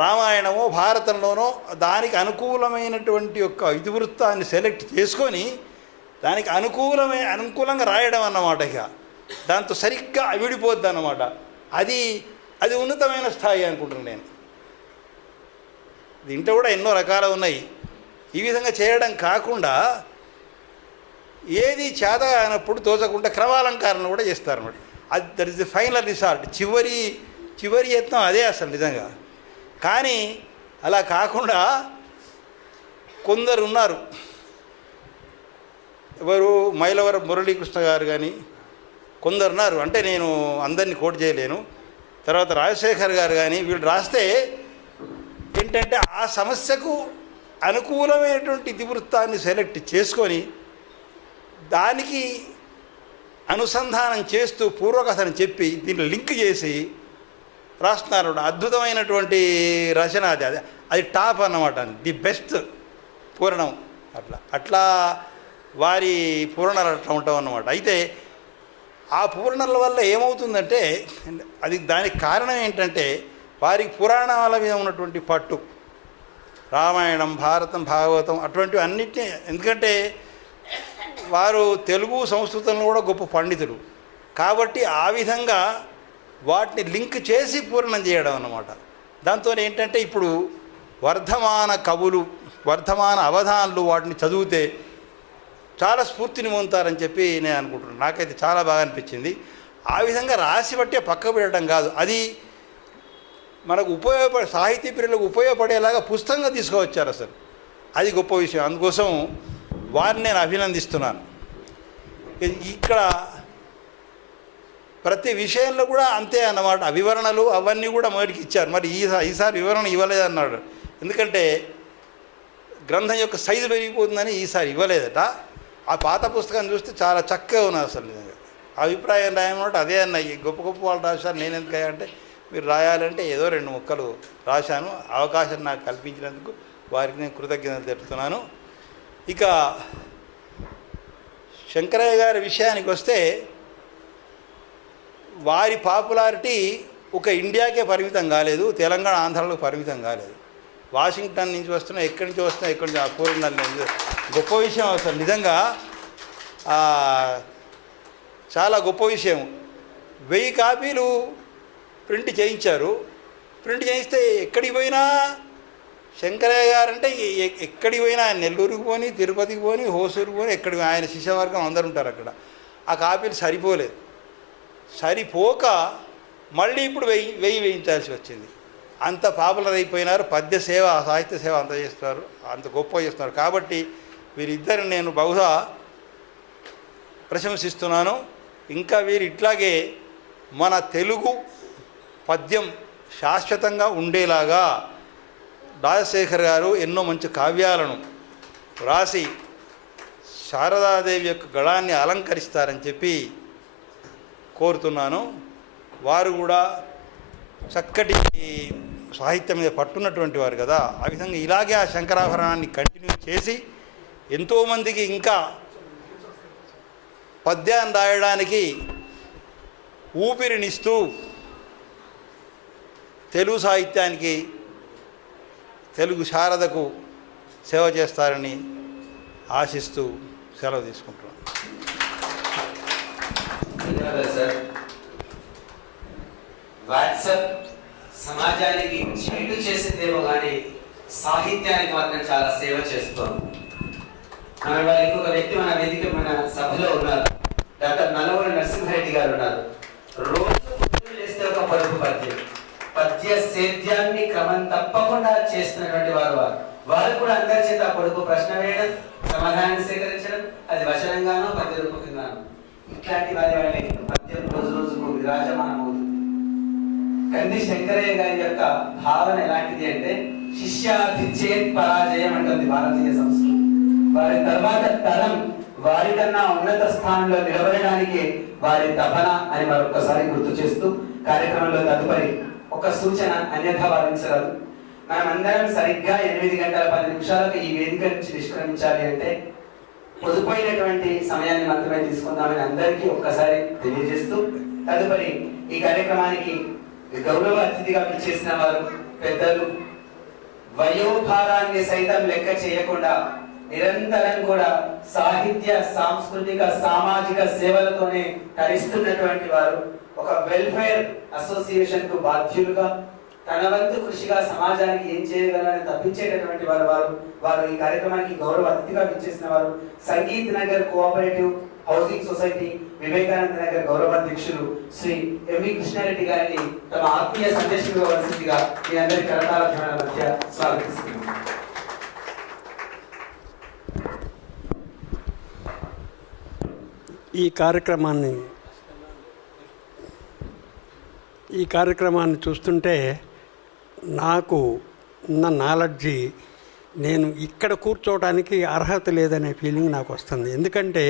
రామాయణమో భారతంలోనో దానికి అనుకూలమైనటువంటి యొక్క ఇతివృత్తాన్ని సెలెక్ట్ చేసుకొని దానికి అనుకూలంగా రాయడం అన్నమాట. ఇక దాంతో సరిగ్గా విడిపోద్ది అన్నమాట. అది ఉన్నతమైన స్థాయి అనుకుంటున్నాను నేను. దీంట్లో కూడా ఎన్నో రకాలు ఉన్నాయి. ఈ విధంగా చేయడం కాకుండా ఏది చేత అయినప్పుడు తోచకుండా క్రమాలంకారణ కూడా చేస్తారన్నమాట. అది that is the final resort, చివరి యత్నం అదే అసలు నిజంగా. కానీ అలా కాకుండా కొందరు ఉన్నారు, ఎవరు మైలవరం మురళీకృష్ణ గారు కానీ కొందరు ఉన్నారు, అంటే నేను అందరినీ కోట్ చేయలేను, తర్వాత రాజశేఖర్ గారు కానీ, వీళ్ళు రాస్తే ఏంటంటే ఆ సమస్యకు అనుకూలమైనటువంటి ఇతివృత్తాన్ని సెలెక్ట్ చేసుకొని దానికి అనుసంధానం చేస్తూ పూర్వకథను చెప్పి దీన్ని లింక్ చేసి రాస్తున్నారు. అద్భుతమైనటువంటి రచన అది టాప్ అన్నమాట, ది బెస్ట్ పూరణం. అట్లా వారి పూరణాలు అట్లా ఉంటాం అన్నమాట. అయితే ఆ పూరణల వల్ల ఏమవుతుందంటే అది దానికి కారణం ఏంటంటే వారికి పురాణాల మీద ఉన్నటువంటి పట్టు, రామాయణం, భారతం, భాగవతం అటువంటివి అన్నిటినీ, ఎందుకంటే వారు తెలుగు సంస్కృతంలో కూడా గొప్ప పండితులు కాబట్టి ఆ విధంగా వాటిని లింక్ చేసి పూర్ణం చేయడం అన్నమాట. దాంతో ఏంటంటే ఇప్పుడు వర్ధమాన కవులు, వర్ధమాన అవధానులు వాటిని చదివితే చాలా స్ఫూర్తిని పొందుతారని చెప్పి నేను అనుకుంటున్నాను. నాకైతే చాలా బాగా అనిపించింది. ఆ విధంగా రాసి బట్టే పక్కకు పెట్టడం కాదు, అది మనకు సాహితీ ప్రియులకు ఉపయోగపడేలాగా పుస్తకంగా తీసుకువచ్చారు అసలు. అది గొప్ప విషయం. అందుకోసం వారిని నేను అభినందిస్తున్నాను. ఇక్కడ ప్రతి విషయంలో కూడా అంతే అన్నమాట, వివరణలు అవన్నీ కూడా మొదటికి ఇచ్చారు. మరి ఈసారి వివరణ ఇవ్వలేదన్నాడు, ఎందుకంటే గ్రంథం యొక్క సైజు పెరిగిపోతుందని ఈసారి ఇవ్వలేదట. ఆ పాత పుస్తకాన్ని చూస్తే చాలా చక్కగా ఉన్నది అసలు. నిజంగా అభిప్రాయం రాయమంటే అదే అన్నాయి, గొప్ప గొప్ప వాళ్ళు రాశారు, నేను ఎందుకు అంటే మీరు రాయాలంటే ఏదో 2 ముక్కలు రాశాను. అవకాశం నాకు కల్పించినందుకు వారికి నేను కృతజ్ఞతలు తెలుపుతున్నాను. ఇక శంకరయ్య గారి విషయానికి వస్తే వారి పాపులారిటీ ఒక ఇండియాకే పరిమితం కాలేదు, తెలంగాణ, ఆంధ్రాలో పరిమితం కాలేదు. వాషింగ్టన్ నుంచి వస్తున్నా, ఎక్కడి నుంచి వస్తున్నా, ఎక్కడి నుంచి పూర్ణ గొప్ప విషయం అసలు. నిజంగా చాలా గొప్ప విషయం. 1000 కాపీలు ప్రింట్ చేయించారు. ప్రింట్ చేయిస్తే ఎక్కడికి పోయినా శంకరయ్య గారు అంటే ఎక్కడికి పోయినా, నెల్లూరుకి పోని, తిరుపతికి పోని, హోసూరుకి పోని, ఎక్కడికి ఆయన శిష్యవర్గం అందరు ఉంటారు అక్కడ. ఆ కాపీలు సరిపోలేదు. సరిపోక మళ్ళీ ఇప్పుడు 1000 వేయించాల్సి వచ్చింది. అంత పాపులర్ అయిపోయినారు. పద్య సేవ, సాహిత్య సేవ అంత చేస్తున్నారు, అంత గొప్ప చేస్తున్నారు. కాబట్టి వీరిద్దరిని నేను బహుశా ప్రశంసిస్తున్నాను. ఇంకా వీరు ఇట్లాగే మన తెలుగు పద్యం శాశ్వతంగా ఉండేలాగా రాజశేఖర్ గారు ఎన్నో మంచి కావ్యాలను రాసి శారదాదేవి యొక్క గళాన్ని అలంకరిస్తారని చెప్పి కోరుతున్నాను. వారు కూడా చక్కటి సాహిత్యం మీద పట్టున్నటువంటి వారు కదా, ఆ విధంగా ఇలాగే ఆ శంకరాభరణాన్ని కంటిన్యూ చేసి ఎంతోమందికి ఇంకా పద్యాన్ని రాయడానికి ఊపిరినిస్తూ తెలుగు సాహిత్యానికి, తెలుగు శారదకు సేవ చేస్తారని ఆశిస్తూ సెలవు తీసుకుంటున్నాను. ధన్యవాదాలు సార్. వాట్సాప్ సమాజానికి చేటు చేసిందేమో కానీ సాహిత్యానికి మాత్రం చాలా సేవ చేస్తోంది. వాళ్ళ ఇంకొక వ్యక్తి మన వేదిక, మన సభలో ఉన్నారు, డాక్టర్ నల్లవూరి నరసింహారెడ్డి గారు ఉన్నారు. రోజు పొద్దున్న లేస్తే ఒక పరుపు పద్యం, పద్య సేద్యాన్ని క్రమం తప్పకుండా చేస్తున్నటువంటి వారు కూడా అందరి చేత పొడుపు ప్రశ్న వేయడం, సమాధానాన్ని సేకరించడం, అది వచనంగానో పద్య రూపకంగానో, ఇట్లాంటి వారి పద్యం రోజు రోజుకు విరాజమానం అవుతుంది. కంది శంకరయ్య గారి యొక్క భావన ఎలాంటిది అంటే శిష్యాధిచేత్ పరాజయం అంటుంది భారతీయ సంస్కృతి. వారి తర్వాత తరం వారికన్నా ఉన్నత స్థానంలో నిలబడడానికి వారి తపన అని మరొకసారి గుర్తు చేస్తూ కార్యక్రమంలో తదుపరి ఒక సూచన అన్యథా భావించరాదు. మనమందరం సరిగ్గా 8:10 ఈ వేదిక నుంచి నిష్క్రమించాలి అంటే పొదుపైనటువంటి సమయాన్ని మాత్రమే తీసుకుందామని అందరికీ ఒక్కసారి తెలియజేస్తూ, తదుపరి ఈ కార్యక్రమానికి గౌరవ అతిథిగా పిలిచేసిన వారు పెద్దలు, వయోభారాన్ని సైతం లెక్క చేయకుండా నిరంతరం కూడా సాహిత్య, సాంస్కృతిక, సామాజిక సేవలతోనే తరిస్తున్నటువంటి వారు, ఒక వెల్ఫేర్ అసోసియేషన్ కు బాధ్యులుగా తన వంతు కృషిగా సమాజానికి ఏం చేయగలని తప్పించేటటువంటి వారు ఈ కార్యక్రమానికి గౌరవ అతిథిగా విచ్చేసిన వారు sangeet Nagar cooperative housing society Vivekananda Nagar గౌరవ అధ్యక్షులు శ్రీ ఎంవి కృష్ణారెడ్డి గారిని తమ ఆత్మీయ సందేశం ఇవ్వవలసిందిగా మీ అందరి కరతాళ ధ్వనుల మధ్య స్వాగతిస్తున్నాను. ఈ కార్యక్రమాన్ని చూస్తుంటే నాకు ఉన్న నాలెడ్జి నేను ఇక్కడ కూర్చోవడానికి అర్హత లేదనే ఫీలింగ్ నాకు వస్తుంది. ఎందుకంటే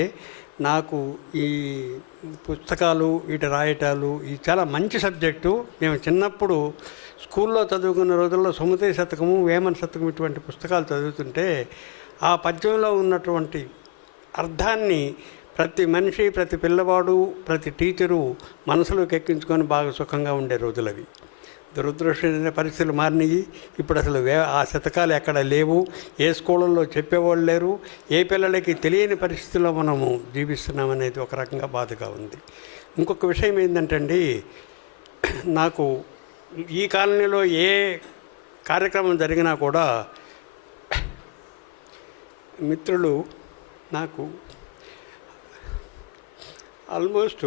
నాకు ఈ పుస్తకాలు వీటి రాయటాలు ఈ చాలా మంచి సబ్జెక్టు. మేము చిన్నప్పుడు స్కూల్లో చదువుకున్న రోజుల్లో సుమతి శతకము, వేమన శతకం ఇటువంటి పుస్తకాలు చదువుతుంటే ఆ పద్యంలో ఉన్నటువంటి అర్థాన్ని ప్రతి మనిషి, ప్రతి పిల్లవాడు, ప్రతి టీచరు మనసులోకి ఎక్కించుకొని బాగా సుఖంగా ఉండే రోజులు అవి. దురదృష్టమైన పరిస్థితులు మారినాయి. ఇప్పుడు అసలు ఆ శతకాలు ఎక్కడ లేవు, ఏ స్కూళ్ళల్లో చెప్పేవాళ్ళు లేరు, ఏ పిల్లలకి తెలియని పరిస్థితుల్లో మనము జీవిస్తున్నామనేది ఒక రకంగా బాధగా ఉంది. ఇంకొక విషయం ఏంటంటే అండి, నాకు ఈ కాలనీలో ఏ కార్యక్రమం జరిగినా కూడా మిత్రులు నాకు ఆల్మోస్ట్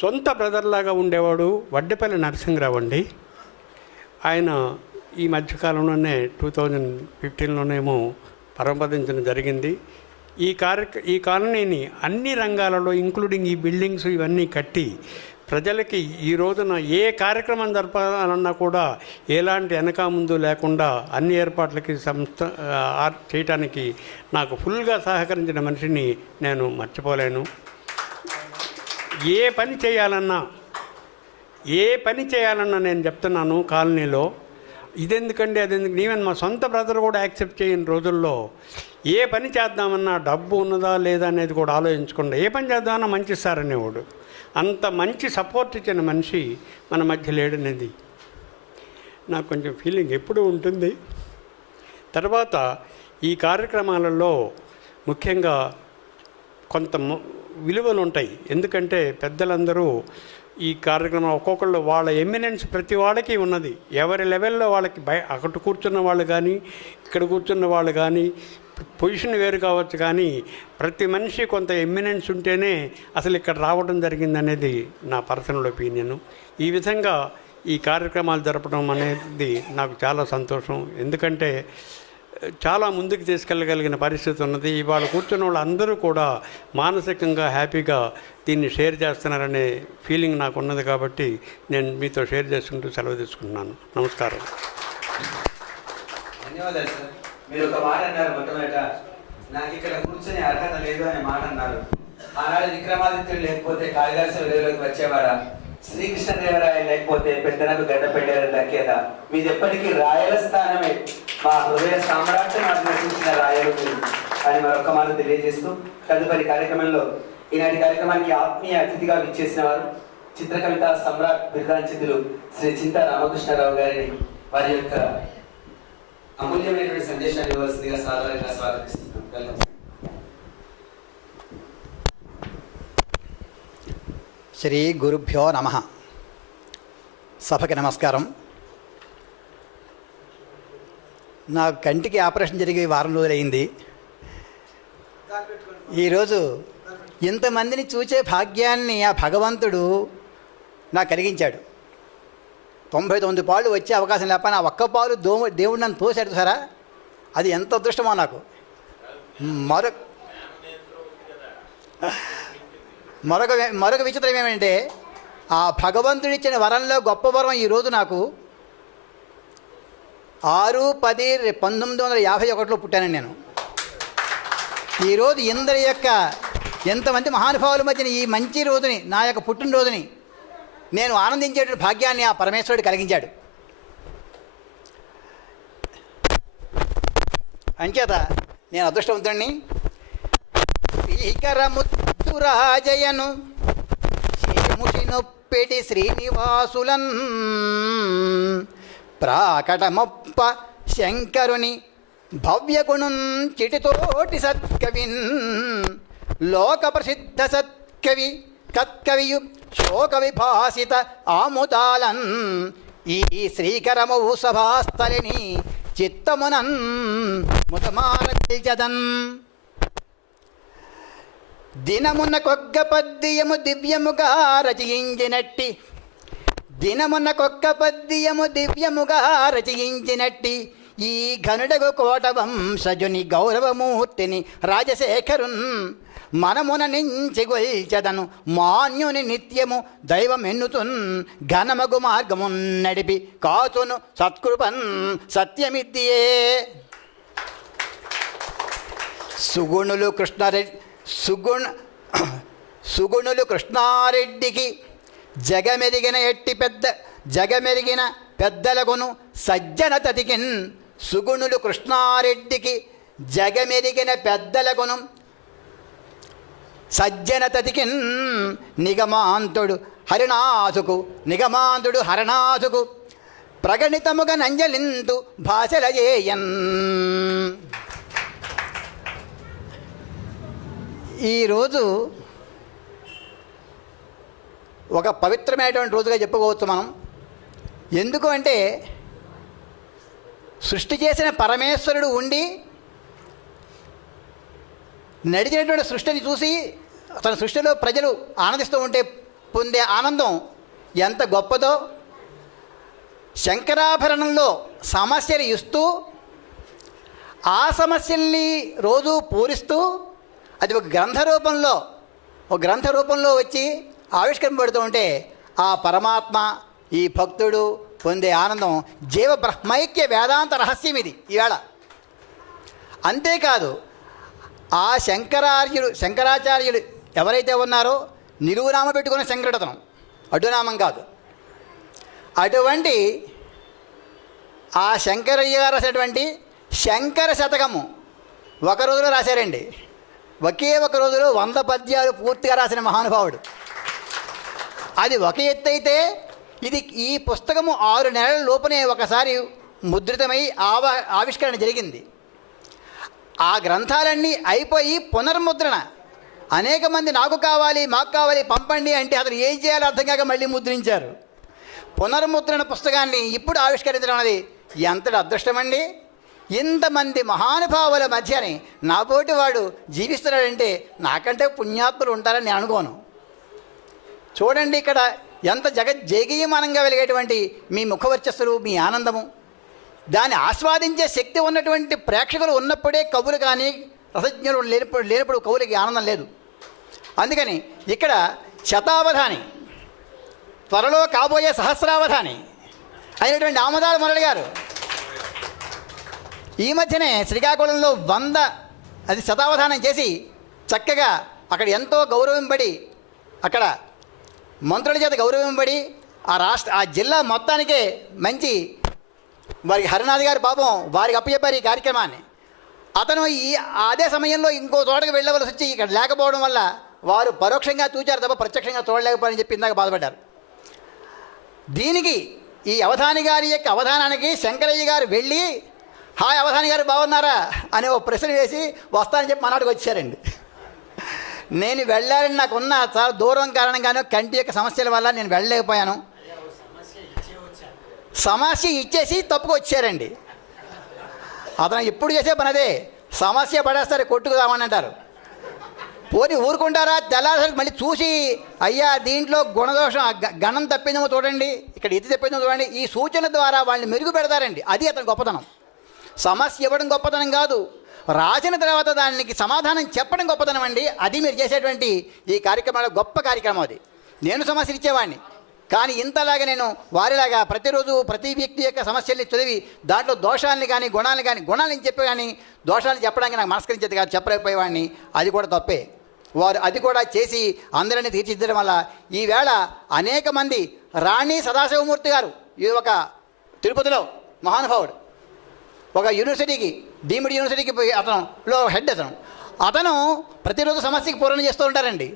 సొంత బ్రదర్లాగా ఉండేవాడు వడ్డేపల్లి నరసింహరావు అండి. ఆయన ఈ మధ్యకాలంలోనే 2015లోనేమో పరమపదించడం జరిగింది. ఈ కాలనీని అన్ని రంగాలలో ఇంక్లూడింగ్ ఈ బిల్డింగ్స్ ఇవన్నీ కట్టి ప్రజలకి ఈ రోజున ఏ కార్యక్రమం జరపాలన్నా కూడా ఎలాంటి వెనక ముందు లేకుండా అన్ని ఏర్పాట్లకి చేయటానికి నాకు ఫుల్గా సహకరించిన మనిషిని నేను మర్చిపోలేను. ఏ పని చేయాలన్నా నేను చెప్తున్నాను కాలనీలో, ఇదెందుకండి అదెందుకు, నేను మా సొంత బ్రదర్ కూడా యాక్సెప్ట్ చేయని రోజుల్లో ఏ పని చేద్దామన్నా డబ్బు ఉన్నదా లేదా అనేది కూడా ఆలోచించకుండా ఏ పని చేద్దామన్నా మంచి సార్ అనేవాడు. అంత మంచి సపోర్ట్ ఇచ్చిన మనిషి మన మధ్య లేడనేది నాకు కొంచెం ఫీలింగ్ ఎప్పుడూ ఉంటుంది. తర్వాత ఈ కార్యక్రమాలలో ముఖ్యంగా కొంత విలువలు ఉంటాయి. ఎందుకంటే పెద్దలందరూ ఈ కార్యక్రమం ఒక్కొక్కళ్ళు వాళ్ళ ఎమినెన్స్ ప్రతి వాళ్ళకి ఉన్నది. ఎవరి లెవెల్లో వాళ్ళకి అక్కడ కూర్చున్న వాళ్ళు కానీ ఇక్కడ కూర్చున్న వాళ్ళు కానీ పొజిషన్ వేరు కావచ్చు, కానీ ప్రతి మనిషి కొంత ఎమినెన్స్ ఉంటేనే అసలు ఇక్కడ రావడం జరిగిందనేది నా పర్సనల్ ఒపీనియను. ఈ విధంగా ఈ కార్యక్రమాలు జరపడం అనేది నాకు చాలా సంతోషం. ఎందుకంటే చాలా ముందుకు తీసుకెళ్ళగలిగిన పరిస్థితి ఉన్నది. ఇవాళ కూర్చున్న వాళ్ళు అందరూ కూడా మానసికంగా హ్యాపీగా దీన్ని షేర్ చేస్తున్నారనే ఫీలింగ్ నాకు ఉన్నది. కాబట్టి నేను మీతో షేర్ చేసుకుంటూ సెలవు తీసుకుంటున్నాను. నమస్కారం. ధన్యవాదాలు సార్. మీరు ఒక మాట అన్నారు, మొట్టమొదట నాకు ఇక్కడ కూర్చొని అర్హత లేదు అనే మాట అన్నారు. ఆనాడు విక్రమాదిత్యుడు లేకపోతే కాళిదాసు వెలుగులోకి వచ్చేవాడా, శ్రీకృష్ణదేవరాయ లేకపోతే పెద్దనకు గడ్డపెట్టారని దక్కేదా, మీది ఎప్పటికీ రాయల స్థానమే, మా హృదయ సామ్రాజ్యం నటించిన రాయలు అని మరొక మాట తెలియజేస్తూ తదుపరి కార్యక్రమంలో ఈనాటి కార్యక్రమానికి ఆత్మీయ అతిథిగా విచ్చేసిన వారు చిత్రకవిత సమ్రాట్ బిరుదాంచితులు శ్రీ చింతా రామకృష్ణరావు గారిని వారి యొక్క అమూల్యమైనటువంటి సందేశాన్ని ఇవ్వాల్సిందిగా సాధారణంగా స్వాగతిస్తున్నాం. శ్రీ గురుభ్యో నమః. సభకి నమస్కారం. నా కంటికి ఆపరేషన్ జరిగి వారం రోజులైంది. ఈరోజు ఇంతమందిని చూసే భాగ్యాన్ని ఆ భగవంతుడు నాకు కలిగించాడు. 99 పాళ్ళు వచ్చే అవకాశం లేకపోయినా ఆ ఒక్క పాలు దేవుడు నన్ను తోసాడు సారా, అది ఎంత అదృష్టమో నాకు. మరొక విచిత్రం ఏమంటే, ఆ భగవంతుడిచ్చిన వరంలో గొప్ప వరం ఈరోజు నాకు 6/10/1951 పుట్టానండి నేను. ఈరోజు ఇందరి యొక్క ఎంతమంది మహానుభావుల మధ్యన ఈ మంచి రోజుని, నా యొక్క పుట్టినరోజుని నేను ఆనందించేటువంటి భాగ్యాన్ని ఆ పరమేశ్వరుడు కలిగించాడు. అంచేత నేను అదృష్టవంతుడిని. శ్రీకరముత్తురాజయను శ్రీముషినొప్పెటి శ్రీనివాసులన్ ప్రాకటమొప్ప శంకరుని భవ్యగుణున్ చిటితోటి సత్కవిన్ లోక ప్రసిద్ధ సత్కవి కత్కవియు శోక విభాసిత ఆముదాలన్ ఈ శ్రీకరము సభాస్థలిని చిత్తమునన్ ముతమారచదన్ దినమున కొగ్గ పద్యము దివ్యముగా రచయించినట్టి ఈ ఘనుడగు కోట వంశజుని గౌరవమూర్తిని రాజశేఖరున్ మనమున నుంచి గొల్చదను మాన్యుని నిత్యము దైవమెన్నుతున్ ఘనమగు మార్గమున్ నడిపి కాచును సత్కృపన్ సత్యమిద్దియే. సుగుణులు కృష్ణారెడ్డికి జగమెరిగిన పెద్దలగును సజ్జన తతికిన్. సుగుణులు కృష్ణారెడ్డికి జగమెరిగిన పెద్దలగును సజ్జన తతికిన్. నిగమాంతుడు హరనాథుకు ప్రగణితముగా నంజలింతు భాషలయేయన్. ఈరోజు ఒక పవిత్రమైనటువంటి రోజుగా చెప్పుకోవచ్చు మనం. ఎందుకు అంటే సృష్టి చేసిన పరమేశ్వరుడు ఉండి నడిచినటువంటి సృష్టిని చూసి తన సృష్టిలో ప్రజలు ఆనందిస్తూ ఉంటే పొందే ఆనందం ఎంత గొప్పదో, శంకరాభరణంలో సమస్యలు ఇస్తూ ఆ సమస్యల్ని రోజు పూరిస్తూ అది ఒక గ్రంథ రూపంలో వచ్చి ఆవిష్కరింపబడుతూ ఉంటే ఆ పరమాత్మ ఈ భక్తుడు పొందే ఆనందం జీవ బ్రహ్మైక్య వేదాంత రహస్యం ఇది ఈవేళ. అంతేకాదు ఆ శంకరాచార్యులు ఎవరైతే ఉన్నారో నిలువునామ పెట్టుకున్న శంకరుడతనం, అడ్డునామం కాదు. అటువంటి ఆ శంకరయ్య గారు రాసినటువంటి శంకర శతకము ఒక రోజులో రాశారండి. ఒకే ఒక రోజులో 100 పద్యాలు పూర్తిగా రాసిన మహానుభావుడు. అది ఒక ఎత్తు అయితే ఈ పుస్తకము 6 నెలల లోపునే ఒకసారి ముద్రితమై ఆవిష్కరణ జరిగింది. ఆ గ్రంథాలన్నీ అయిపోయి పునర్ముద్రణ, అనేక మంది మాకు కావాలి పంపండి అంటే అతను ఏం చేయాలో అర్థం కాక మళ్ళీ ముద్రించారు. పునర్ముద్రణ పుస్తకాన్ని ఇప్పుడు ఆవిష్కరించడం అనేది ఎంతటి అదృష్టమండి. ఇంతమంది మహానుభావుల మధ్యని నాపోటి వాడు జీవిస్తున్నాడంటే నాకంటే పుణ్యాత్ములు ఉంటారని నేను అనుకోను. చూడండి ఇక్కడ ఎంత జగజ్జేగీయమానంగా వెలిగేటువంటి మీ ముఖవర్చస్సులు, మీ ఆనందము, దాన్ని ఆస్వాదించే శక్తి ఉన్నటువంటి ప్రేక్షకులు ఉన్నప్పుడే కవులు కానీ రసజ్ఞులు లేనప్పుడు కవులకి ఆనందం లేదు. అందుకని ఇక్కడ శతావధాని, త్వరలో కాబోయే సహస్రావధాని అయినటువంటి ఆమదాల మురళి గారు ఈ మధ్యనే శ్రీకాకుళంలో 100 అది శతావధానం చేసి చక్కగా అక్కడ ఎంతో గౌరవింపబడి, అక్కడ మంత్రుల చేత గౌరవింపబడి ఆ జిల్లా మొత్తానికే మంచి వారికి హరినాథ్ గారు పాపం వారికి అప్పచెప్పారు ఈ కార్యక్రమాన్ని. అతను అదే సమయంలో ఇంకో చోటకి వెళ్ళవలసి వచ్చి ఇక్కడ లేకపోవడం వల్ల వారు పరోక్షంగా చూచారు తప్ప ప్రత్యక్షంగా చూడలేకపోయారని చెప్పి ఇందాక బాధపడ్డారు. దీనికి ఈ అవధాని గారి యొక్క అవధానానికి శంకరయ్య గారు వెళ్ళి హాయ్ అవధాని గారు బాగున్నారా అని ఓ ప్రశ్న వేసి వస్తానని చెప్పి మనాటికి వచ్చారండి. నేను వెళ్ళాలని నాకున్న చాలా దూరం కారణంగానో కంటి యొక్క సమస్యల వల్ల నేను వెళ్ళలేకపోయాను. సమస్య ఇచ్చేసి తప్పుకు వచ్చారండి. అతను ఎప్పుడు చేసే పని అదే, సమస్య పడేస్తారు కొట్టుకుదామని అంటారు. పోనీ ఊరుకుంటారా? తెల్లారికి మళ్ళీ చూసి అయ్యా దీంట్లో గుణదోషం గణం తప్పిందేమో చూడండి, ఇక్కడ ఇది తప్పిందేమో చూడండి, ఈ సూచన ద్వారా వాళ్ళని మెరుగు పెడతారండి. అది అతని గొప్పతనం. సమస్య ఇవ్వడం గొప్పతనం కాదు, రాసిన తర్వాత దానికి సమాధానం చెప్పడం గొప్పతనం అండి. అది మీరు చేసేటువంటి ఈ కార్యక్రమాలు గొప్ప కార్యక్రమం. అది నేను సమస్యలు ఇచ్చేవాడిని, కానీ ఇంతలాగా నేను వారిలాగా ప్రతిరోజు ప్రతి వ్యక్తి యొక్క సమస్యల్ని చదివి దాంట్లో దోషాలని కానీ గుణాలని చెప్పే కానీ దోషాలు చెప్పడానికి నాకు మనస్కరించేది కాదు, చెప్పలేకపోయేవాడిని. అది కూడా తప్పే. వారు అది కూడా చేసి అందరినీ తీర్చిదిద్దడం వల్ల ఈవేళ అనేక మంది రాణి సదాశివమూర్తి గారు, ఇది ఒక తిరుపతిలో మహానుభావుడు, ఒక యూనివర్సిటీకి డీమ్డ్ యూనివర్సిటీకి పోయి అతనులో హెడ్ అతను ప్రతిరోజు సమస్యకి పూరణ చేస్తూ ఉంటారండి.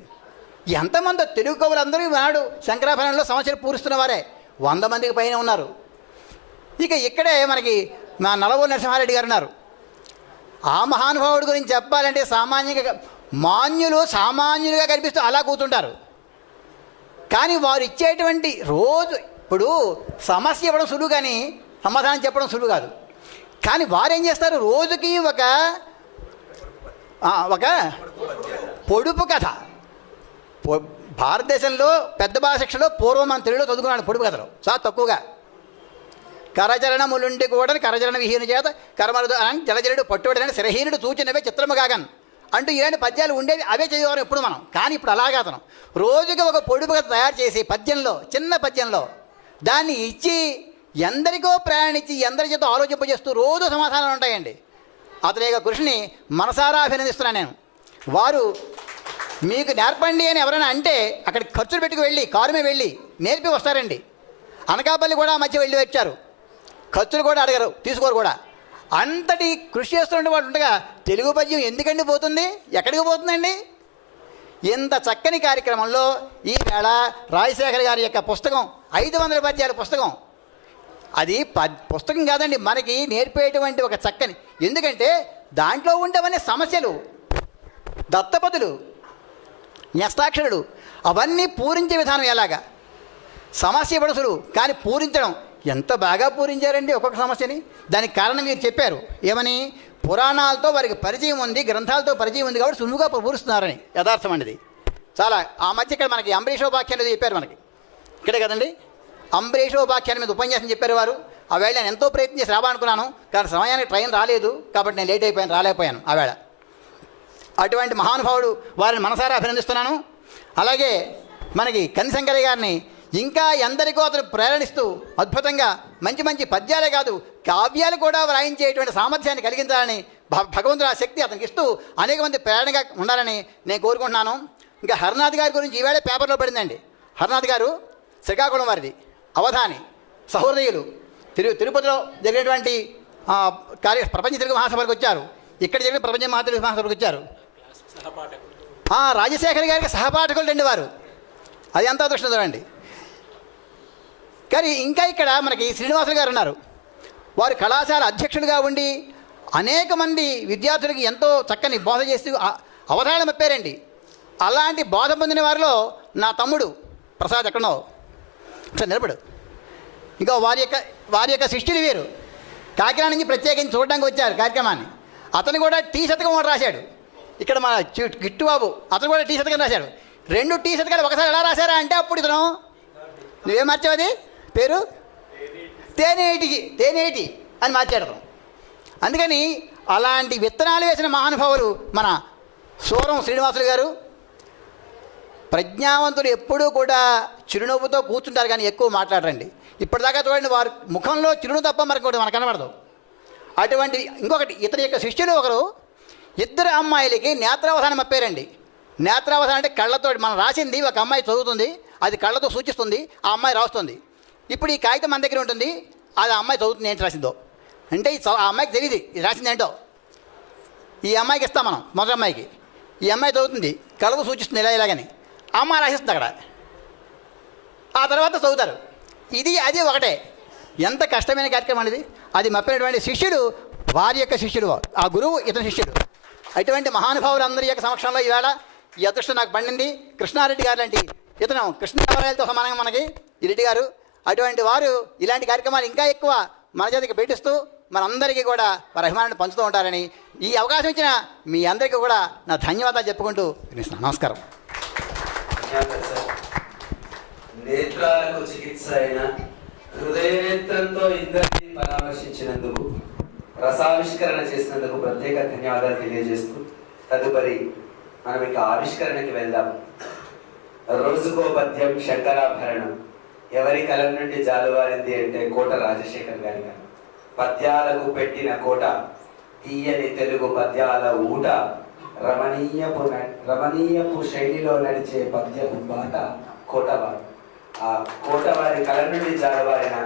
ఎంతమంది తెలుగు కవులందరూ నాడు శంకరాభరణంలో సమస్యలు పూరిస్తున్న వారే 100 మందికి పైన ఉన్నారు. ఇక ఇక్కడే మనకి మా నలవూరు నరసింహారెడ్డి గారు ఉన్నారు. ఆ మహానుభావుడి గురించి చెప్పాలంటే సామాన్యులుగా కనిపిస్తూ అలా కూర్చుంటారు. కానీ వారు ఇచ్చేటువంటి రోజు ఇప్పుడు సమస్య ఇవ్వడం సులువు కానీ సమాధానం చెప్పడం సులువు కాదు. కానీ వారు ఏం చేస్తారు, రోజుకి ఒక పొడుపు కథ. భారతదేశంలో పెద్ద భాషలో పూర్వం మన తెలుగులో చదువుకున్నాను పొడుపు కథలు చాలా తక్కువగా. కరచరణములుండి కూడా కరచరణ విహీన చేత కర్మలు జలజలుడు పట్టుబడిన శిరహీనుడు సూచనవే చిత్రము కాగన్ అంటూ ఏడు పద్యాలు ఉండేవి, అవే చదివేవారు ఎప్పుడు మనం. కానీ ఇప్పుడు అలాగే అతను రోజుకి ఒక పొడుపు కథ తయారు చేసి పద్యంలో, చిన్న పద్యంలో దాన్ని ఇచ్చి ఎందరికో ప్రయాణించి ఎందరి చేత ఆలోచింపజేస్తూ రోజు సమాధానాలు ఉంటాయండి. అతని యొక్క కృషిని మనసారా అభినందిస్తున్నాను నేను. వారు మీకు నేర్పండి అని ఎవరైనా అంటే అక్కడికి ఖర్చులు పెట్టుకు వెళ్ళి కారు మీద వెళ్ళి నేర్పి వస్తారండి. అనకాపల్లి కూడా మధ్య వెళ్ళి వచ్చారు, ఖర్చులు కూడా అడగరు, తీసుకోరు కూడా. అంతటి కృషి చేస్తున్న వాళ్ళు ఉండగా తెలుగు పద్యం ఎందుకండి పోతుంది, ఎక్కడికి పోతుందండి? ఇంత చక్కని కార్యక్రమంలో ఈవేళ రాజశేఖర్ గారి యొక్క పుస్తకం 500 పద్యాల పుస్తకం, అది పుస్తకం కాదండి, మనకి నేర్పేటువంటి ఒక చక్కని. ఎందుకంటే దాంట్లో ఉండేవన్నీ సమస్యలు, దత్తపదులు, న్యస్తాక్షరుడు, అవన్నీ పూరించే విధానం ఎలాగా. సమస్య ఇవ్వడసులు కానీ పూరించడం ఎంత బాగా పూరించారండి ఒక్కొక్క సమస్యని. దానికి కారణం మీరు చెప్పారు, ఏమని? పురాణాలతో వారికి పరిచయం ఉంది, గ్రంథాలతో పరిచయం ఉంది కాబట్టి సులువుగా పూరుస్తున్నారని. యథార్థం అండి. చాలా ఆ మధ్య ఇక్కడ మనకి అంబరీషోపాఖ్యానం చెప్పారు మనకి, ఇక్కడే కదండి అంబరీషోపాఖ్యానం మీద ఉపన్యాసం చెప్పారు వారు. ఆ వేళ నేను ఎంతో ప్రయత్నం చేసి రావాలనుకున్నాను, కానీ సమయానికి ట్రైన్ రాలేదు కాబట్టి నేను లేట్ అయిపోయాను, రాలేకపోయాను ఆ వేళ. అటువంటి మహానుభావుడు వారిని మనసారా అభినందిస్తున్నాను. అలాగే మనకి కనిశంకరయ్య గారిని ఇంకా ఎందరికో అతను ప్రేరణిస్తూ అద్భుతంగా మంచి మంచి పద్యాలే కాదు కావ్యాలు కూడా వ్రాయించేటువంటి సామర్థ్యాన్ని కలిగించాలని భగవంతుడు ఆ శక్తి అతనికి ఇస్తూ అనేక మంది ప్రేరణగా ఉండాలని నేను కోరుకుంటున్నాను. ఇంకా హరినాథ్ గారి గురించి ఈవేళ పేపర్లో పడిందండి. హరినాథ్ గారు శ్రీకాకుళం వారిది, అవధాని, సహృదయులు. తిరుపతిలో జరిగినటువంటి ప్రపంచ తెలుగు మహాసభలకు వచ్చారు, ఇక్కడ జరిగిన ప్రపంచ తెలుగు మహాసభలకు వచ్చారు. రాజశేఖర్ గారికి సహపాఠకులు రండి వారు, అది ఎంత అదృష్టం చూడండి. కానీ ఇంకా ఇక్కడ మనకి శ్రీనివాసులు గారు ఉన్నారు, వారు కళాశాల అధ్యక్షులుగా ఉండి అనేక మంది విద్యార్థులకి ఎంతో చక్కని బోధ చేస్తూ అవధానం చెప్పారండి. అలాంటి బోధ పొందిన వారిలో నా తమ్ముడు ప్రసాద్ ఎక్కడో సార్ నిలబడు. ఇంకా వారి యొక్క శిష్యులు వీరు కాకినాడ నుంచి ప్రత్యేకించి చూడడానికి వచ్చారు కార్యక్రమాన్ని. అతను కూడా టీ శతకం ఒకటి రాశాడు. ఇక్కడ మన గిట్టుబాబు అతను కూడా టీ శతకం రాశాడు. 2 టీ శతకాలు ఒకసారి ఎలా రాశారా అంటే అప్పుడు ఇతను నువ్వేం మార్చావు అది పేరు తేనేటి అని మార్చాడు అతను. అందుకని అలాంటి విత్తనాలు వేసిన మహానుభావులు మన సూరం శ్రీనివాసులు గారు. ప్రజ్ఞావంతులు ఎప్పుడూ కూడా చిరునవ్వుతో కూర్చుంటారు కానీ ఎక్కువ మాట్లాడరండి. ఇప్పటిదాకా చూడండి వారి ముఖంలో చిరునవ్వు తప్ప మనకు కనబడదు. అటువంటి ఇంకొకటి ఇతని యొక్క శిష్యులు ఒకరు 2 అమ్మాయిలకి నేత్రావధానం అప్పారండి. నేత్రావధానం అంటే కళ్ళతో మనం రాసింది ఒక అమ్మాయి చదువుతుంది, అది కళ్ళతో సూచిస్తుంది, ఆ అమ్మాయి రాస్తుంది. ఇప్పుడు ఈ కాగితం మన దగ్గర ఉంటుంది, అది ఆ అమ్మాయి చదువుతుంది ఏంటి రాసిందో అంటే ఆ అమ్మాయికి తెలియదు ఇది రాసింది ఏంటో. ఈ అమ్మాయికి ఇస్తాం మనం, మొదటి అమ్మాయికి. ఈ అమ్మాయి చదువుతుంది, కళ్ళతో సూచిస్తుంది ఇలాగని, ఆ అమ్మాయి రాసిస్తుంది అక్కడ. ఆ తర్వాత చదువుతారు. అది ఒకటే. ఎంత కష్టమైన కార్యక్రమం అనేది. అది మప్పినటువంటి శిష్యుడు వారి యొక్క శిష్యుడు, ఆ గురువు ఇతని శిష్యుడు. అటువంటి మహానుభావులందరి యొక్క సమక్షంలో ఈవేళ ఈ అదృష్టం నాకు పండింది. కృష్ణారెడ్డి గారు లాంటి ఇతను కృష్ణదేవరాయలతో సమానంగా మనకి ఈ రెడ్డి గారు. అటువంటి వారు ఇలాంటి కార్యక్రమాలు ఇంకా ఎక్కువ మన చేతికి పెట్టిస్తూ మనందరికీ కూడా వారి అభిమానాన్ని పంచుతూ ఉంటారని ఈ అవకాశం ఇచ్చిన మీ అందరికీ కూడా నా ధన్యవాదాలు చెప్పుకుంటూ నమస్కారం. నేత్రాలకు చికిత్స అయిన హృదయనేత్రంతో ఇద్దరిని పరామర్శించినందుకు, రసావిష్కరణ చేసినందుకు ప్రత్యేక ధన్యవాదాలు తెలియజేస్తూ తదుపరి మనం ఇక ఆవిష్కరణకి వెళ్దాం. రోజుకో పద్యం శంకరాభరణం ఎవరి కలం నుండి జాలువారింది అంటే కోట రాజశేఖర్ గారి కలం. పద్యాలకు పెట్టిన కోట, తీయని తెలుగు పద్యాల ఊట, రమణీయపు శైలిలో నడిచే పద్యపు బాట కోటవారు. ఆ కోటవారి కలం నుండి జాలువారిన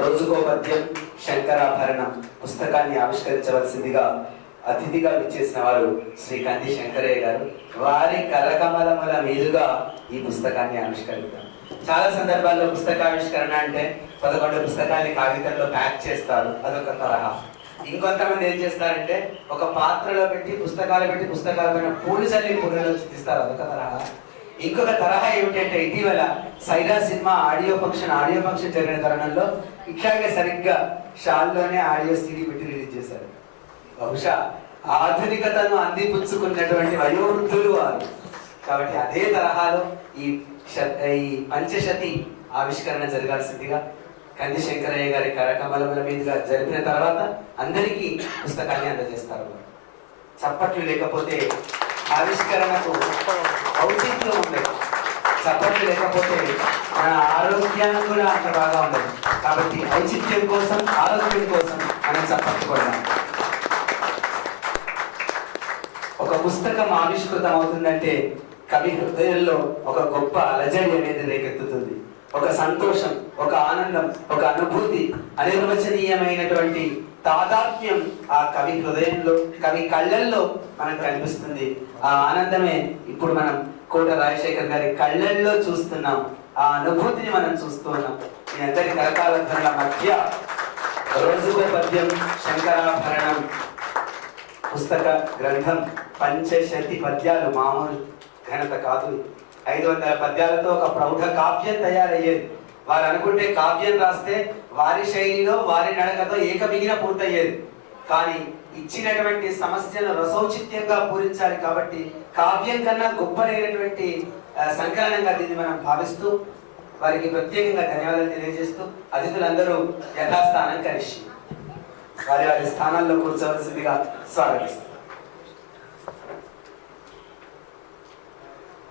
రోజుకో పద్యం శంకరాభరణం పుస్తకాన్ని ఆవిష్కరించవలసిందిగా అతిథిగా విచ్చేసిన వారు శ్రీ కంది శంకరయ్య గారు. వారి కరకమలముల మీదుగా ఈ పుస్తకాన్ని ఆవిష్కరిద్దాం. చాలా సందర్భాల్లో పుస్తకావిష్కరణ అంటే 11 పుస్తకాన్ని కాగితంలో ప్యాక్ చేస్తారు, అదొక తరహా. ఇంకొంతమంది ఏం చేస్తారంటే ఒక పాత్రలో పెట్టి పుస్తకాల పైన పూలు చల్లి పూలలో తీస్తారు, అదొక తరహా. ఇంకొక తరహా ఏమిటంటే ఇటీవల సైరా సినిమా ఆడియో ఫంక్షన్ జరిగిన తరుణంలో ఇట్లాగే సరిగ్గా షాల్లోనే ఆడియో సీడీ పెట్టి రిలీజ్ చేశారు. బహుశా ఆధునికతను అందిపుచ్చుకున్నటువంటి వయోవృద్ధులు వారు. కాబట్టి అదే తరహాలో ఈ పంచశతి ఆవిష్కరణ జరగాల్సిందిగా కంది శంకరయ్య గారి కరకమలముల మీదుగా జరిపిన తర్వాత అందరికీ పుస్తకాన్ని అందజేస్తారు. చప్పట్లు లేకపోతే ఆవిష్కరణకు ఔచిత్యం ఉండదు. చప్పట్లు లేకపోతే మన ఆరోగ్యాన్ని కూడా అంత బాగా ఉండదు. కాబట్టి ఔచిత్యం కోసం, ఆరోగ్యం కోసం మనం చప్పట్లు కొడదాం. ఒక పుస్తకం ఆవిష్కృతం అవుతుందంటే కవి హృదయంలో ఒక గొప్ప అలజడి అనేది రేకెత్తుతుంది. ఒక సంతోషం, ఒక ఆనందం, ఒక అనుభూతి, అనిర్వచనీయమైనటువంటి తాదాత్మ్యం ఆ కవి హృదయంలో, కవి కళ్ళల్లో మనకు కనిపిస్తుంది. ఆ ఆనందమే ఇప్పుడు మనం కోట రాజశేఖర్ గారి కళ్ళల్లో చూస్తున్నాం. ఆ అనుభూతిని మనం చూస్తూ ఉన్నాం. మీ అందరి కరకాల ధ్వనుల మధ్య రోజుకో పద్యం శంకరాభరణం పుస్తక గ్రంథం పంచశతి పద్యాలు మామూలు ఘనత కాదు. 500 పద్యాలతో ఒక ప్రౌఢ కావ్యం తయారయ్యేది. వారు అనుకుంటే కావ్యం రాస్తే వారి శైలిలో, వారి నడకతో ఏకమిగిన పూర్తయ్యేది. కానీ ఇచ్చినటువంటి సమస్యను రసౌచిత్యంగా పూరించాలి కాబట్టి కావ్యం కన్నా గొప్పనైనటువంటి సంకలనంగా దీన్ని మనం భావిస్తూ వారికి ప్రత్యేకంగా ధన్యవాదాలు తెలియజేస్తూ అతిథులందరూ యథాస్థానం కలిసి వారి వారి స్థానాల్లో కూర్చోవలసిందిగా స్వాగతిస్తారు.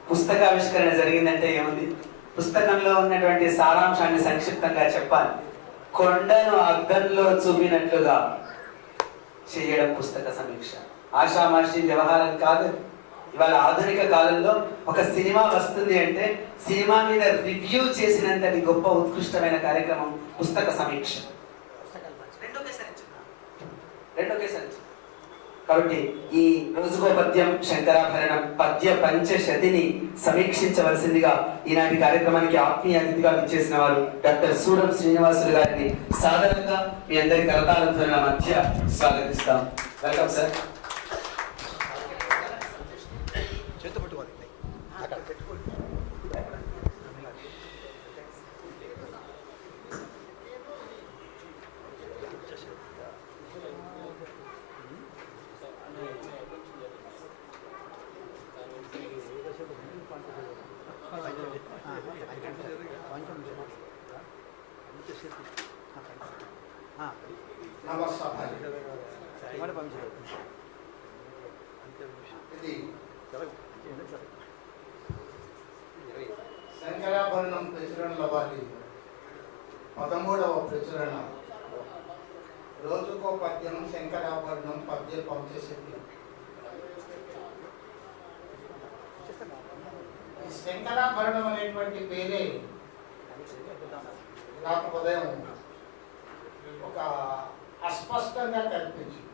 పుస్తకావిష్కరణ జరిగిందంటే ఏముంది? పుస్తకంలో ఉన్నటువంటి సారాంశాన్ని సంక్షిప్తంగా చెప్పాలి. కొండను అద్దంలో చూపినట్లుగా చేయడం పుస్తక సమీక్ష. ఆషామాషి వ్యవహారం కాదు. ఇవాళ ఆధునిక కాలంలో ఒక సినిమా వస్తుంది అంటే సినిమా మీద రివ్యూ చేసినంతటి గొప్ప ఉత్కృష్టమైన కార్యక్రమం పుస్తక సమీక్ష. రెండోకేసారి కాబట్టి ఈ రోజుకో పద్యం శంకరాభరణం పద్య పంచశతిని సమీక్షించవలసిందిగా ఈనాటి కార్యక్రమానికి ఆత్మీయ అతిథిగా విచ్చేసిన వారు డాక్టర్ సూరం శ్రీనివాసులు గారిని సాధారణంగా మీ అందరి కరతాళ ధ్వనుల మధ్య స్వాగతిస్తాం. Welcome sir. శంకరాభరణం ప్రచురణల వారి 13వ ప్రచురణ రోజుకో పద్యం శంకరాభరణం పద్య పంచశతి. శంకరాభరణం అనేటువంటి పేరే నాకు ఉదయం ఒక అస్పష్టంగా కనిపించింది.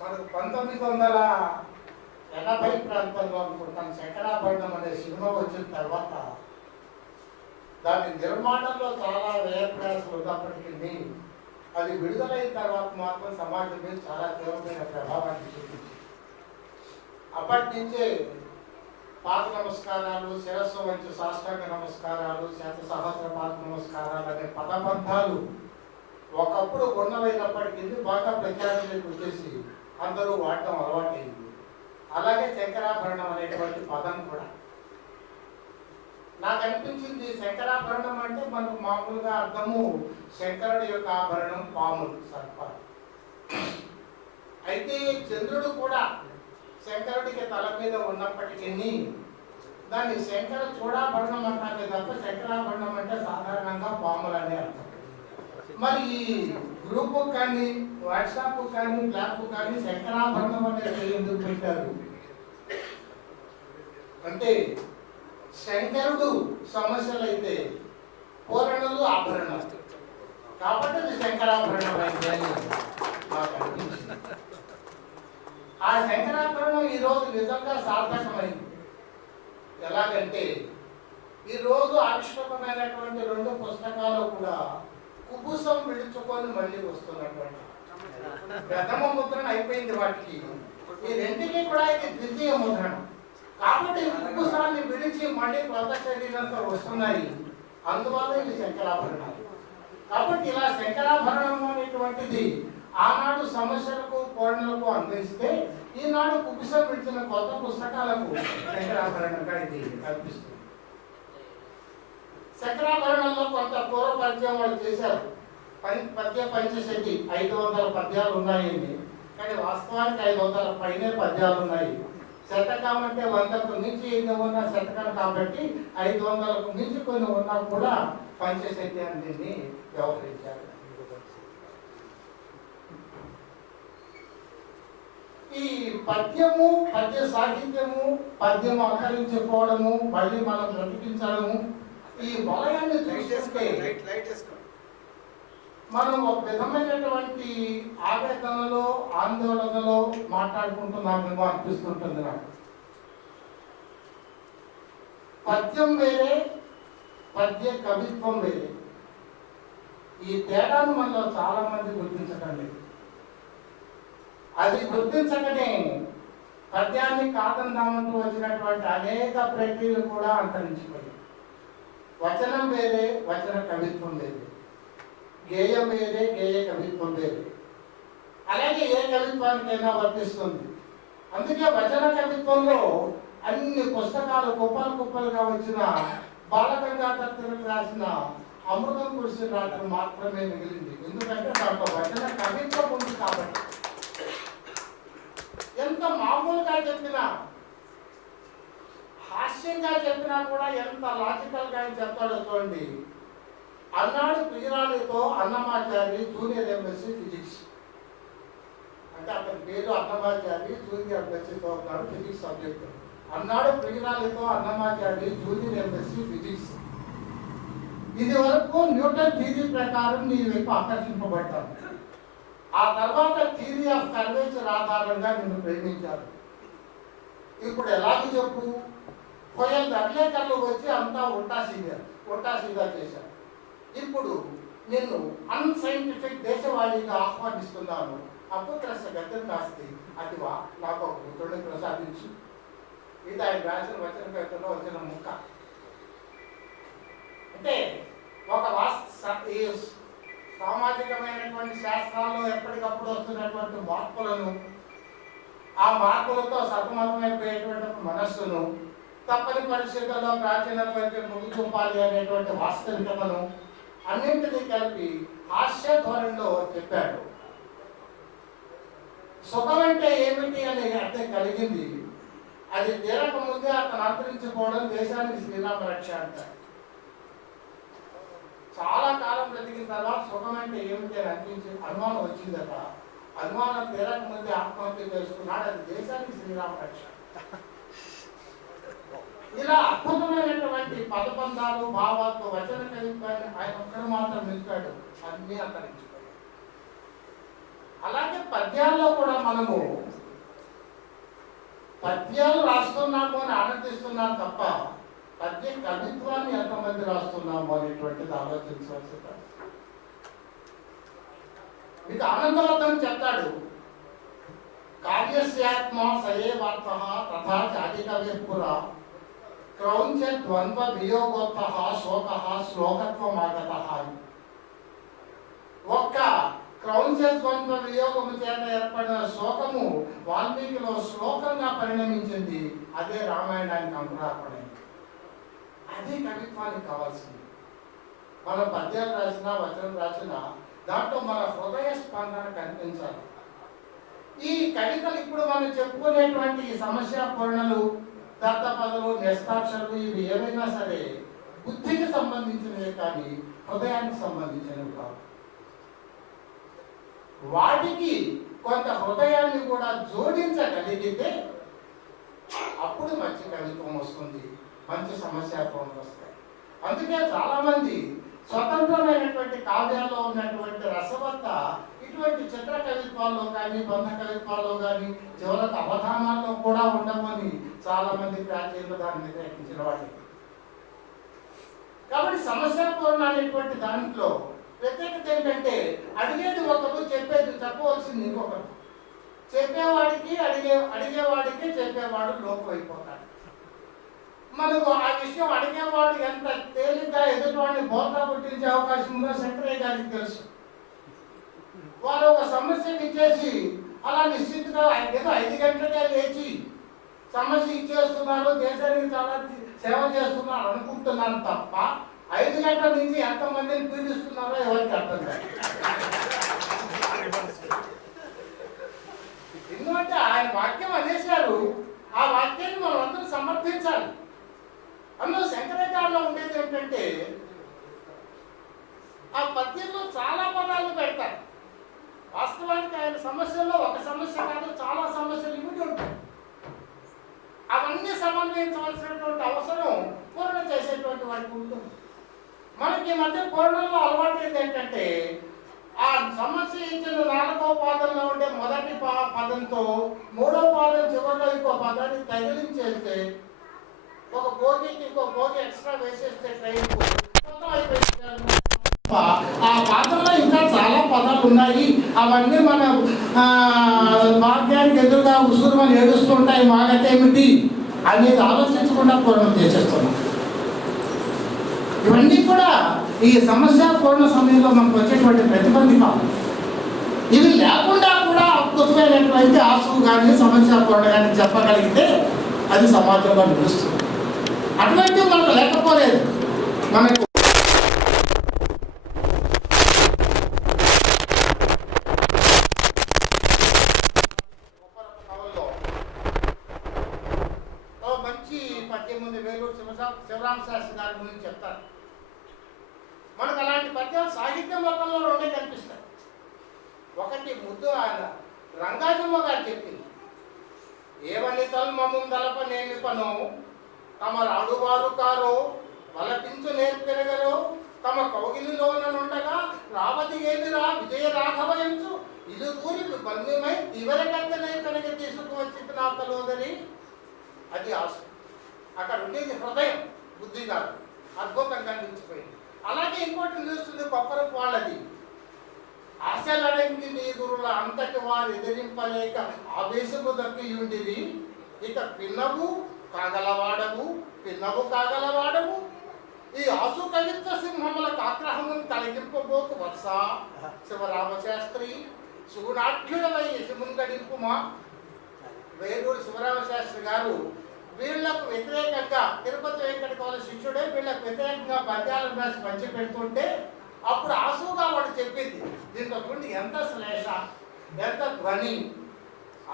మనకు 1980 ప్రాంతంలో అనుకుంటాను శంకరాభరణం అనే సినిమా వచ్చిన తర్వాత దాని నిర్మాణంలో చాలా వ్యయ ప్రయాసాలు ఉన్నప్పటికీ అది విడుదలైన తర్వాత మాత్రం సమాజం మీద చాలా తీవ్రమైన ప్రభావాన్ని చూపించింది. అప్పటి నుంచే పాద నమస్కారాలు, శిరస్సు వంచి సాష్టాంగ నమస్కారాలు, శత సహస్ర పాద నమస్కారాలు అనే పదబంధాలు ఒకప్పుడు ఉన్నవైనప్పటికీ బాగా ప్రచారంలోకి వచ్చేసి అందరూ వాడటం అలవాటైంది. అలాగే శంకరాభరణం అనేటువంటి పదం కూడా నాకు అనిపించింది. శంకరాభరణం అంటే మనకు మామూలుగా అర్థము శంకరుడి యొక్క ఆభరణం పాములు, సర్పాలు. అయితే చంద్రుడు కూడా శంకరుడికి తల మీద ఉన్నప్పటికీ దాన్ని శంకర చూడాభరణం అంటారు తప్ప శంకరాభరణం అంటే సాధారణంగా పాములు అనే అర్థం. మరి ఈ గ్రూప్ కానీ వాట్సాప్ కానీ బ్లాక్ కానీ శంకరాభరణం అనేది ఎందుకు పెట్టారు అంటే శంకరుడు సమస్యలు అయితే పూరణలు ఆభరణాలు కాబట్టి అది శంకరాభరణం అయితే అని నాకు అనిపించింది. ఆ శంకరాభరణం ఈరోజు నిజంగా సార్థకమైంది. ఎలాగంటే ఈరోజు ఆవిష్కృతమైనటువంటి 2 పుస్తకాలు కూడా కుబుసం విడుచుకొని మళ్ళీ వస్తున్నటువంటి ప్రథమ ముద్రణ అయిపోయింది వాటికి. ఈ రెంటికి కూడా ఇది ద్వితీయ ముద్రణ. కాబట్టి కుబుసాన్ని విడిచి మళ్ళీ కొత్త శరీరంతో వస్తున్నాయి. అందువల్ల ఇవి శంకరాభరణాలు. కాబట్టి ఇలా శంకరాభరణం అనేటువంటిది ఆనాడు సమస్యలకు పూర్ణలకు అన్వయిస్తే ఈనాడు కుబుసం విడిచిన కొత్త పుస్తకాలకు శంకరాభరణంగా ఇది కనిపిస్తుంది. శంకరాభరణంలో కొంత పూర్వ పద్యం వాళ్ళు చేశారు. పద్య పంచశతి 500 పద్యాలు ఉన్నాయండి. కానీ వాస్తవానికి 500 పైనే పద్యాలు ఉన్నాయి. శతకం అంటే 100కు మించి ఎన్ని ఉన్న శతకం కాబట్టి 500కు మించి కొన్ని ఉన్నా కూడా పంచశతి అనేది వ్యవహరించారు. ఈ పద్యము, పద్య సాహిత్యము, పద్యము అంతరించిపోవడము, మళ్ళీ మనం బ్రతికించడము, ఈ వలయాన్ని చూస్తే మనం ఒక విధమైనటువంటి ఆవేదనలో, ఆందోళనలో మాట్లాడుకుంటున్నామేమో అనిపిస్తుంటుంది నాకు. పద్యం వేరే, పద్య కవిత్వం వేరే. ఈ తేడాను మనలో చాలా మంది గుర్తించడం లేదు. అది గుర్తించకనే పద్యాన్ని కాదందామంటూ వచ్చినటువంటి అనేక ప్రక్రియలు కూడా అంతరించిపోయాయి. వచనం వేరే, వచన కవిత్వం వేరే. గేయం వేరే, గేయ కవిత్వం వేరే. అలాగే ఏ కవిత్వానికైనా వర్తిస్తుంది. అందుకే వచన కవిత్వంలో అన్ని పుస్తకాలు కుప్పలు కుప్పలుగా వచ్చిన బాలగంగాధర్ తిలక్ రాసిన అమృతం కురిసి రాత్రి మాత్రమే మిగిలింది. ఎందుకంటే దాంట్లో వచన కవిత్వం ఉంది కాబట్టి. ఎంత మామూలుగా చెప్పినా, హాస్యంగా చెప్పినా కూడా ఎంత లాజికల్ గా చెప్తాడో చూడండి. అన్నాడు ప్రియురాలితో అన్నమాచారి జూనియర్ ఎంఎస్సీ ఫిజిక్స్. అంటే అతని పేరు అన్నమాచారి, జూనియర్ ఎంఎస్సీతో ఉన్నాడు ఫిజిక్స్ సబ్జెక్ట్. అన్నాడు ప్రియురాలితో అన్నమాచారి జూనియర్ ఎంఎస్సీ ఫిజిక్స్. ఇది వరకు న్యూటన్ థియరీ ప్రకారం నీ వైపు ఆకర్షింపబడ్డాను. ఆ తర్వాత థియరీ ఆఫ్ కర్వేచర్ ఆధారంగా నిన్ను ప్రేమించారు. ఇప్పుడు ఎలాగ చెప్పు? పోయిన దర్లేకర్లు వచ్చి అంతా ఉల్టా సీదా చేశారు. ఇప్పుడు నిన్ను అన్సైంటిఫిక్ దేశవాళీగా ఆహ్వానిస్తున్నాను. అపుత్రస్య గద్దె నాస్తి అదివా నాకు ఒక పుత్రుడిని ప్రసాదించు. ఇది ఆయన రాసిన వచన కవితలో వచ్చిన ముక్క. అంటే ఒక ఈ సామాజికమైనటువంటి శాస్త్రాల్లో ఎప్పటికప్పుడు వస్తున్నటువంటి మార్పులను, ఆ మార్పులతో సతమతమైపోయేటువంటి మనస్సును, తప్పని పరిస్థితుల్లో ప్రాచీనమైతే ముందు చూపాలి అనేటువంటి వాస్తవికతను అన్నింటినీ కలిపి హాస్య ధోరణిలో చెప్పాడు. సుఖం అంటే ఏమిటి అని అర్థం కలిగింది. అది తీరక ముందే అతను అంతరించిపోవడం దేశానికి శ్రీరామ రక్ష అంటారు. చాలా కాలం బ్రతికిన తర్వాత సుఖం అంటే ఏమిటి అని అనిపించి అనుమానం వచ్చిందట. అనుమానం తీరక ముందే ఆత్మహత్య చేసుకున్నాడు. అది దేశానికి శ్రీరామ రక్ష. ఇలా అద్భుతమైనటువంటి పదబంధాలు, భావాలతో వచన కవిత్వాన్ని ఆయన ఒక్కడు మాత్రం నిలిపాడు. అన్నీ అంతరించిపోయాయి. అలాగే పద్యాల్లో కూడా మనము పద్యాలు రాస్తున్నాము అని ఆనందిస్తున్నాం తప్ప పద్య కవిత్వాన్ని ఎంతమంది రాస్తున్నాము అనేటువంటిది ఆలోచించవలసి. మీకు ఆనందవర్ధన్ చెప్తాడు, కావ్యస్యాత్మ సయేవార్థ తథా చాటికవ్యపుర క్రౌంచ ద్వంద్వ వియోగోత్త శోక శ్లోకత్వమాగత. ఒక్క క్రౌంచ ద్వంద్వ వియోగము చేత ఏర్పడిన శోకము వాల్మీకిలో శ్లోకంగా పరిణమించింది. అదే రామాయణానికి అంకురార్పణ. అదే కవిత్వానికి కావాల్సింది. మనం పద్యాలు రాసినా, వచనం రాసినా దాంట్లో మన హృదయ స్పందన కనిపించాలి. ఈ కవితలు ఇప్పుడు మనం చెప్పుకునేటువంటి ఈ సమస్య పూర్ణలు, దత్తపదలు, నిస్తాక్షరులు ఇవి ఏవైనా సరే బుద్ధికి సంబంధించినవి కానీ హృదయానికి సంబంధించినవి కావు. వాటికి కొంత హృదయాన్ని కూడా జోడించగలిగితే అప్పుడు మంచి కవిత్వం వస్తుంది, మంచి సమస్యాత్వం వస్తాయి. అందుకే చాలా మంది స్వతంత్రమైనటువంటి కావ్యాల్లో ఉన్నటువంటి రసవత్త ఇటువంటి చిత్ర కవిత్వాల్లో కానీ, బంధ కవిత్వాల్లో కానీ, చివరికి అవధానాల్లో కూడా ఉండమని చాలా మంది ప్రాచీనులు దాన్ని వ్యతిరేకించిన వాటి. కాబట్టి సమస్యాపూర్ణ అనేటువంటి దాంట్లో వ్యతిరేకత ఏంటంటే అడిగేది ఒకరు, చెప్పవలసింది ఇంకొకరు. చెప్పేవాడికి అడిగేవాడికి చెప్పేవాడు లోపం అయిపోతాడు. మనకు ఆ విషయం అడిగేవాడు ఎంత తేలిగ్గా ఎదుటివాడిని బోధ పుట్టించే అవకాశం ఉందో శంకరయ్య గారికి తెలుసు. వారు ఒక సమస్యకి ఇచ్చేసి అలా నిశ్చితగా ఏదో 5 గంటలకే లేచి సమస్య ఇచ్చేస్తున్నారు, దేశానికి చాలా సేవ చేస్తున్నారు అనుకుంటున్నారు తప్ప 5 గంటల నుంచి ఎంతమందిని పీడిస్తున్నారో ఎవరికి అర్థం కాదు. ఎందుకంటే ఆయన వాక్యం అనేశారు, ఆ వాక్యాన్ని మనం అందరూ సమర్థించాలి. అందులో శంకరాచార్యలో ఉండేది ఏంటంటే ఆ పద్యంలో చాలా పదాలు పెడతారు. వాస్తవానికి ఆయన సమస్యల్లో ఒక సమస్య కాదు, చాలా సమస్యలు ఇమిడి ఉంటాయి. అవన్నీ సమన్వయించవలసినటువంటి అవసరం పూర్ణ చేసేటువంటి వారికి ఉంటుంది. మనకి ఈ మధ్య పూర్ణంలో అలవాటు ఏంటంటే ఆ సమస్య ఇచ్చిన 4వ పాదంలో ఉండే మొదటి పదంతో 3వ పాదం చివరిలో ఇంకో పదాన్ని తగిలించేస్తే ఒక బోగికి ఇంకో బోగి ఎక్స్ట్రా వేసేస్తే ట్రైన్ మొత్తం అయిపోయింది. ఆ పాదంలో ఇంకా చాలా పదాలు ఉన్నాయి. అవన్నీ మన వాక్యానికి ఎదురుగా ఉసురుమని ఏడుస్తుంటాయి. మాగతేమిటి అనేది ఆలోచించకుండా పూర్ణం చేసేస్తున్నాం. ఇవన్నీ కూడా ఈ సమస్య పూర్ణ సమయంలో మనకు వచ్చేటువంటి ప్రతిబంధకాలు. ఇవి లేకుండా కూడా అద్భుతమైనటువంటి ఆశు కానీ సమస్య పూర్ణ కానీ చెప్పగలిగితే అది సమాజంలో నిలుస్తుంది. అటువంటివి మనకు లేకపోలేదు. మనకు మంచి పద్యం ఉంది, వేలూరు శివరామ శాస్త్రి గారి గురించి చెప్తారు. మనకు అలాంటి పద్యాలు సాహిత్యం మొత్తంలో 2 కనిపిస్తాయి. ఒకటి ముద్దు ఆయన రంగాజమ్మ గారు చెప్పింది, ఏవని తల్మము దళప నేమి పను తమ రాడువారు కారో వలపించు నేర్పెరగరో తమ కౌగిలిలోనుండగా రావతి ఏదిరా విజయ రాఘవయంచు ఇది దూరి బల్మిమై ఇవరకంతనే కనుక తీసుకువచ్చి నా తలోదని. అది ఆశ. అక్కడ ఉండేది హృదయం, బుద్ధి కాదు. అద్భుతంగా నిలిచిపోయింది. అలాగే ఇంకోటి నిలుస్తుంది కొప్పరపు వాళ్ళది. ఆశలడంగి నీ గురుల అంతటి వారు ఎదిరింపలేక ఆవేశము దక్కియుండివి ఇక పిన్నవు కాగలవాడవు ఈ ఆసు కవిత్వ సింహములకు ఆగ్రహమును కలిగింపబోకు వత్స శివరామశాస్త్రి సుగుణాఢ్యుడవై యశమును గడింపుమా. వేలూరు శివరామశాస్త్రి గారు వీళ్లకు వ్యతిరేకంగా తిరుపతి వెంకటకోల శిష్యుడే వీళ్ళకు వ్యతిరేకంగా పద్యాలను రాసి పంచిపెడుతుంటే అప్పుడు ఆసుగా వాడు చెప్పింది, దీంట్లో చూడండి ఎంత శ్లేష, ఎంత ధ్వని.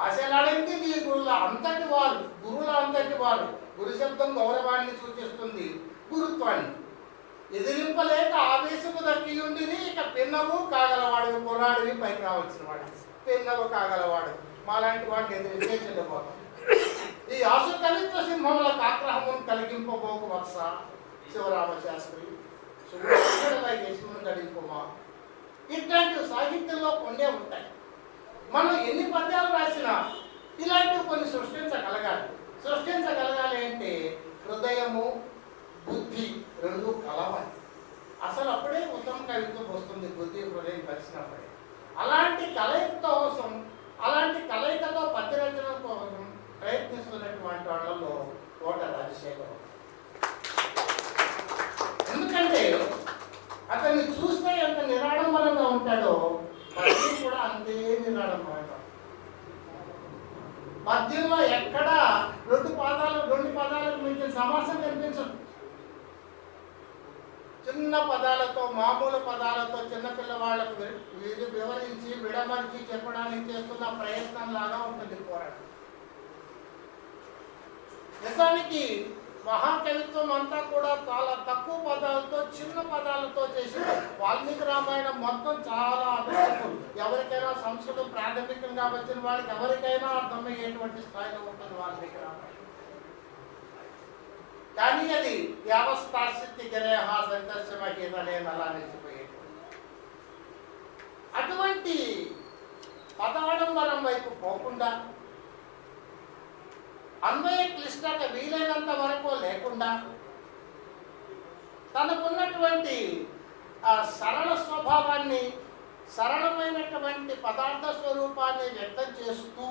ఆశలాడానికి నీ గురుల అంతటి వారు, గురువుల అంతటి వారు. గురు శబ్దం గౌరవాన్ని సూచిస్తుంది, గురుత్వాన్ని. ఎదిరింపలేక ఆవేశము దక్కియుండిని ఇక పిన్నవు కాగలవాడు, కుర్రాడివి పైకి రావాల్సిన వాడు, పిన్నవు కాగలవాడు. మాలాంటి వాడిని ఎదిరించేపోతాం. ఈ ఆశు కవిత్వ సింహములకు ఆగ్రహమును కలిగింపబోకు వత్స శివరామశాస్త్రి గడింపుమా. ఇట్లాంటి సాహిత్యంలో కొన్నే ఉంటాయి. మనం ఎన్ని పద్యాలు రాసినా ఇలాంటివి కొన్ని సృష్టించగలగాలి. సృష్టించగలగాలి అంటే హృదయము బుద్ధి 2 కలవాలి. అసలు అప్పుడే ఉత్తమ కవిత్వం వస్తుంది, బుద్ధి హృదయం కలిసినప్పుడే. అలాంటి కలయికతో పద్య రచన కోసం ప్రయత్నిస్తున్నటువంటి వాళ్ళలో కోట రాజశేఖరం. ఎందుకంటే అతన్ని చూస్తే ఎంత నిరాడంబరంగా ఉంటాడో పద్యం కూడా అంతే నిరాడంబరంగా. పద్యంలో ఎక్కడా 2 పదాలకు మించిన సమాసం కనిపించదు. చిన్న పదాలతో, మామూలు పదాలతో చిన్నపిల్లవాళ్లకు వివరించి విడమర్చి చెప్పడానికి చేస్తున్న ప్రయత్నం లాగా ఉంటుంది పోరాటం. నిజానికి మహాకవిత్వం అంతా కూడా చాలా తక్కువ పదాలతో, చిన్న పదాలతో చేసి వాల్మీకి రామాయణం మొత్తం చాలా అద్భుతం. ఎవరికైనా సంస్కృతం ప్రాథమికంగా వచ్చిన వాళ్ళకి ఎవరికైనా అర్థమయ్యేటువంటి స్థాయిలో ఉంటుంది వాల్మీకి రామాయణం. కానీ అది వ్యవస్థాస్థితి గరేహ సంతస్యమహీననే అలా నిలిచిపోయేది. అటువంటి పదాడంబరం వైపు పోకుండా, అన్వయ క్లిష్టత వీలైనంత వరకు లేకుండా, తనకున్నటువంటి సరళ స్వభావాన్ని, సరళమైనటువంటి పదార్థ స్వరూపాన్ని వ్యక్తం చేస్తూ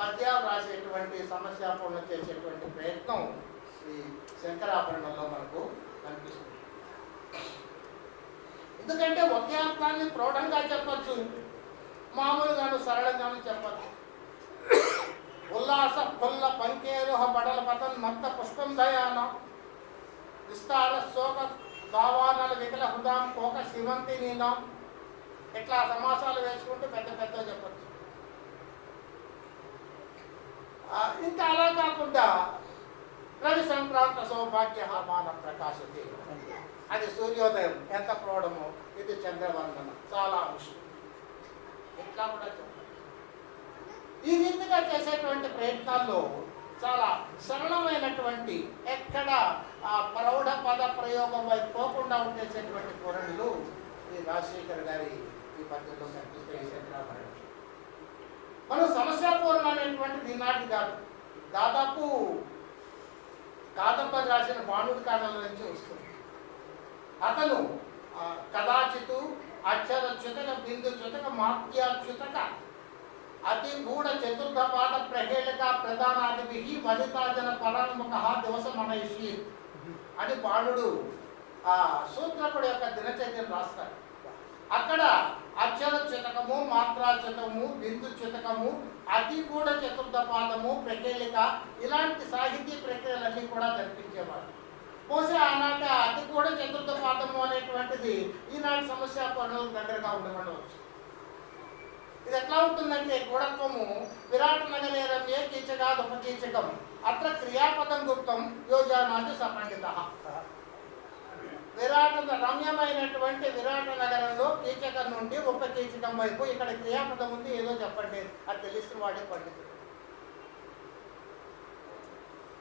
పద్యాలు రాసేటువంటి సమస్యాపూర్ణ చేసేటువంటి ప్రయత్నం ఈ శంకరాభరణంలో మనకు కనిపిస్తుంది. ఎందుకంటే ఒకే అర్థాన్ని ప్రౌఢంగా చెప్పచ్చు, మామూలుగాను సరళంగాను చెప్పచ్చు. ఉల్లాస ఫుల్ల పంకేరుహ బడల పతన్ మత్త పుష్పం దయాన విస్తార శోక దావానల వికల హృదాం కోక శివంతి నీనాం. ఇట్లా సమాసాలు వేసుకుంటూ పెద్ద పెద్ద చెప్పచ్చు. ఇంకా అలా కాకుండా రవి సంక్రాంత సౌభాగ్య మాన ప్రకాశతే, అది సూర్యోదయం ఎంత ప్రౌఢమో, ఇది చంద్రవందన చాలా ముష్టి. ఇట్లా కూడా చెప్పాలి. ఈ విధంగా చేసేటువంటి ప్రయత్నాల్లో చాలా సరళమైనటువంటి ఎక్కడ ప్రౌఢ పద ప్రయోగం వైపు పోకుండా ఉండేసేటువంటి ధోరణులు ఈ రాజశేఖర్ గారి ఈ పద్ధతిలో కనిపిస్తాయి. శంకరాభరణం మనం సమస్యాపూర్ణ అనేటువంటిది ఈనాటి కాదు, దాదాపు కాదంబరి రాసిన బాణుడి కాలంలో నుంచి వస్తుంది. అతను కదాచితు అక్షర చ్యుతక బిందు చ్యుతక మాత్యాచ్యుతక అతి గూఢ చతుర్థపాద ప్రహేళక ప్రధానాదిభి వనితాజన పరాన్ముఖ దివస మనయిషి అని బాణుడు ఆ సూత్రకుడు యొక్క దినచర్యను రాస్తాడు. అక్కడ అక్షర చ్యుతకము, మాత్రాచ్యుతము, బిందు చ్యుతకము, అతి గూఢ చతుర్థపాదము, ప్రహేళిక ఇలాంటి సాహితీ ప్రక్రియలన్నీ కూడా కనిపించేవాడు. బహుశా ఆనాటి అతి గూఢ చతుర్థపాదము అనేటువంటిది ఈనాటి సమస్య పనుల దగ్గరగా ఉండవచ్చు. ఇది ఎట్లా ఉంటుందంటే గూఢత్వము విరాట నగరేరం ఏ కీచకాదుపకీచకం అత్ర క్రియాపదం గుప్తం యోజానాది సపండిత. విరాట రమ్యమైనటువంటి విరాట నగరంలో కీచకం నుండి ఉపకీచకం వైపు ఇక్కడ క్రియాపదం ఉంది, ఏదో చెప్పండి, అది తెలిసిన వాడే పండితుడు.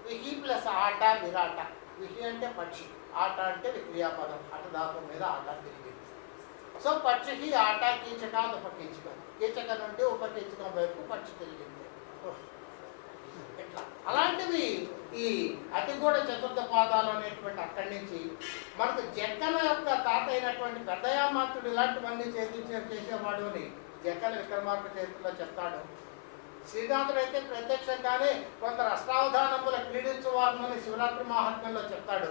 విహి ప్లస్ ఆట విరాట. విహి అంటే పక్షి, ఆట అంటే క్రియాపదం, అటు దాపం మీద ఆట తిరిగింది. సో పక్షి ఆట కీచకాదు ఉపకీచకం, కీచక నుండి ఉపకీచకం వైపు పక్షి తిరిగింది. ఇట్లా అలాంటివి ఈ అతి కూడా చతుర్థ పాదాలు అనేటువంటి అక్కడి నుంచి మనకు జక్కన యొక్క తాత అయినటువంటి పెద్దయామాత్రుడు ఇలాంటివన్నీ చేసేవాడు అని జక్కన విక్రమార్క చరిత్రలో చెప్తాడు. శ్రీనాథుడు అయితే ప్రత్యక్షంగానే కొందరు అష్టావధానముల క్రీడించువారని శివరాత్రి మహాత్మ్యంలో చెప్తాడు.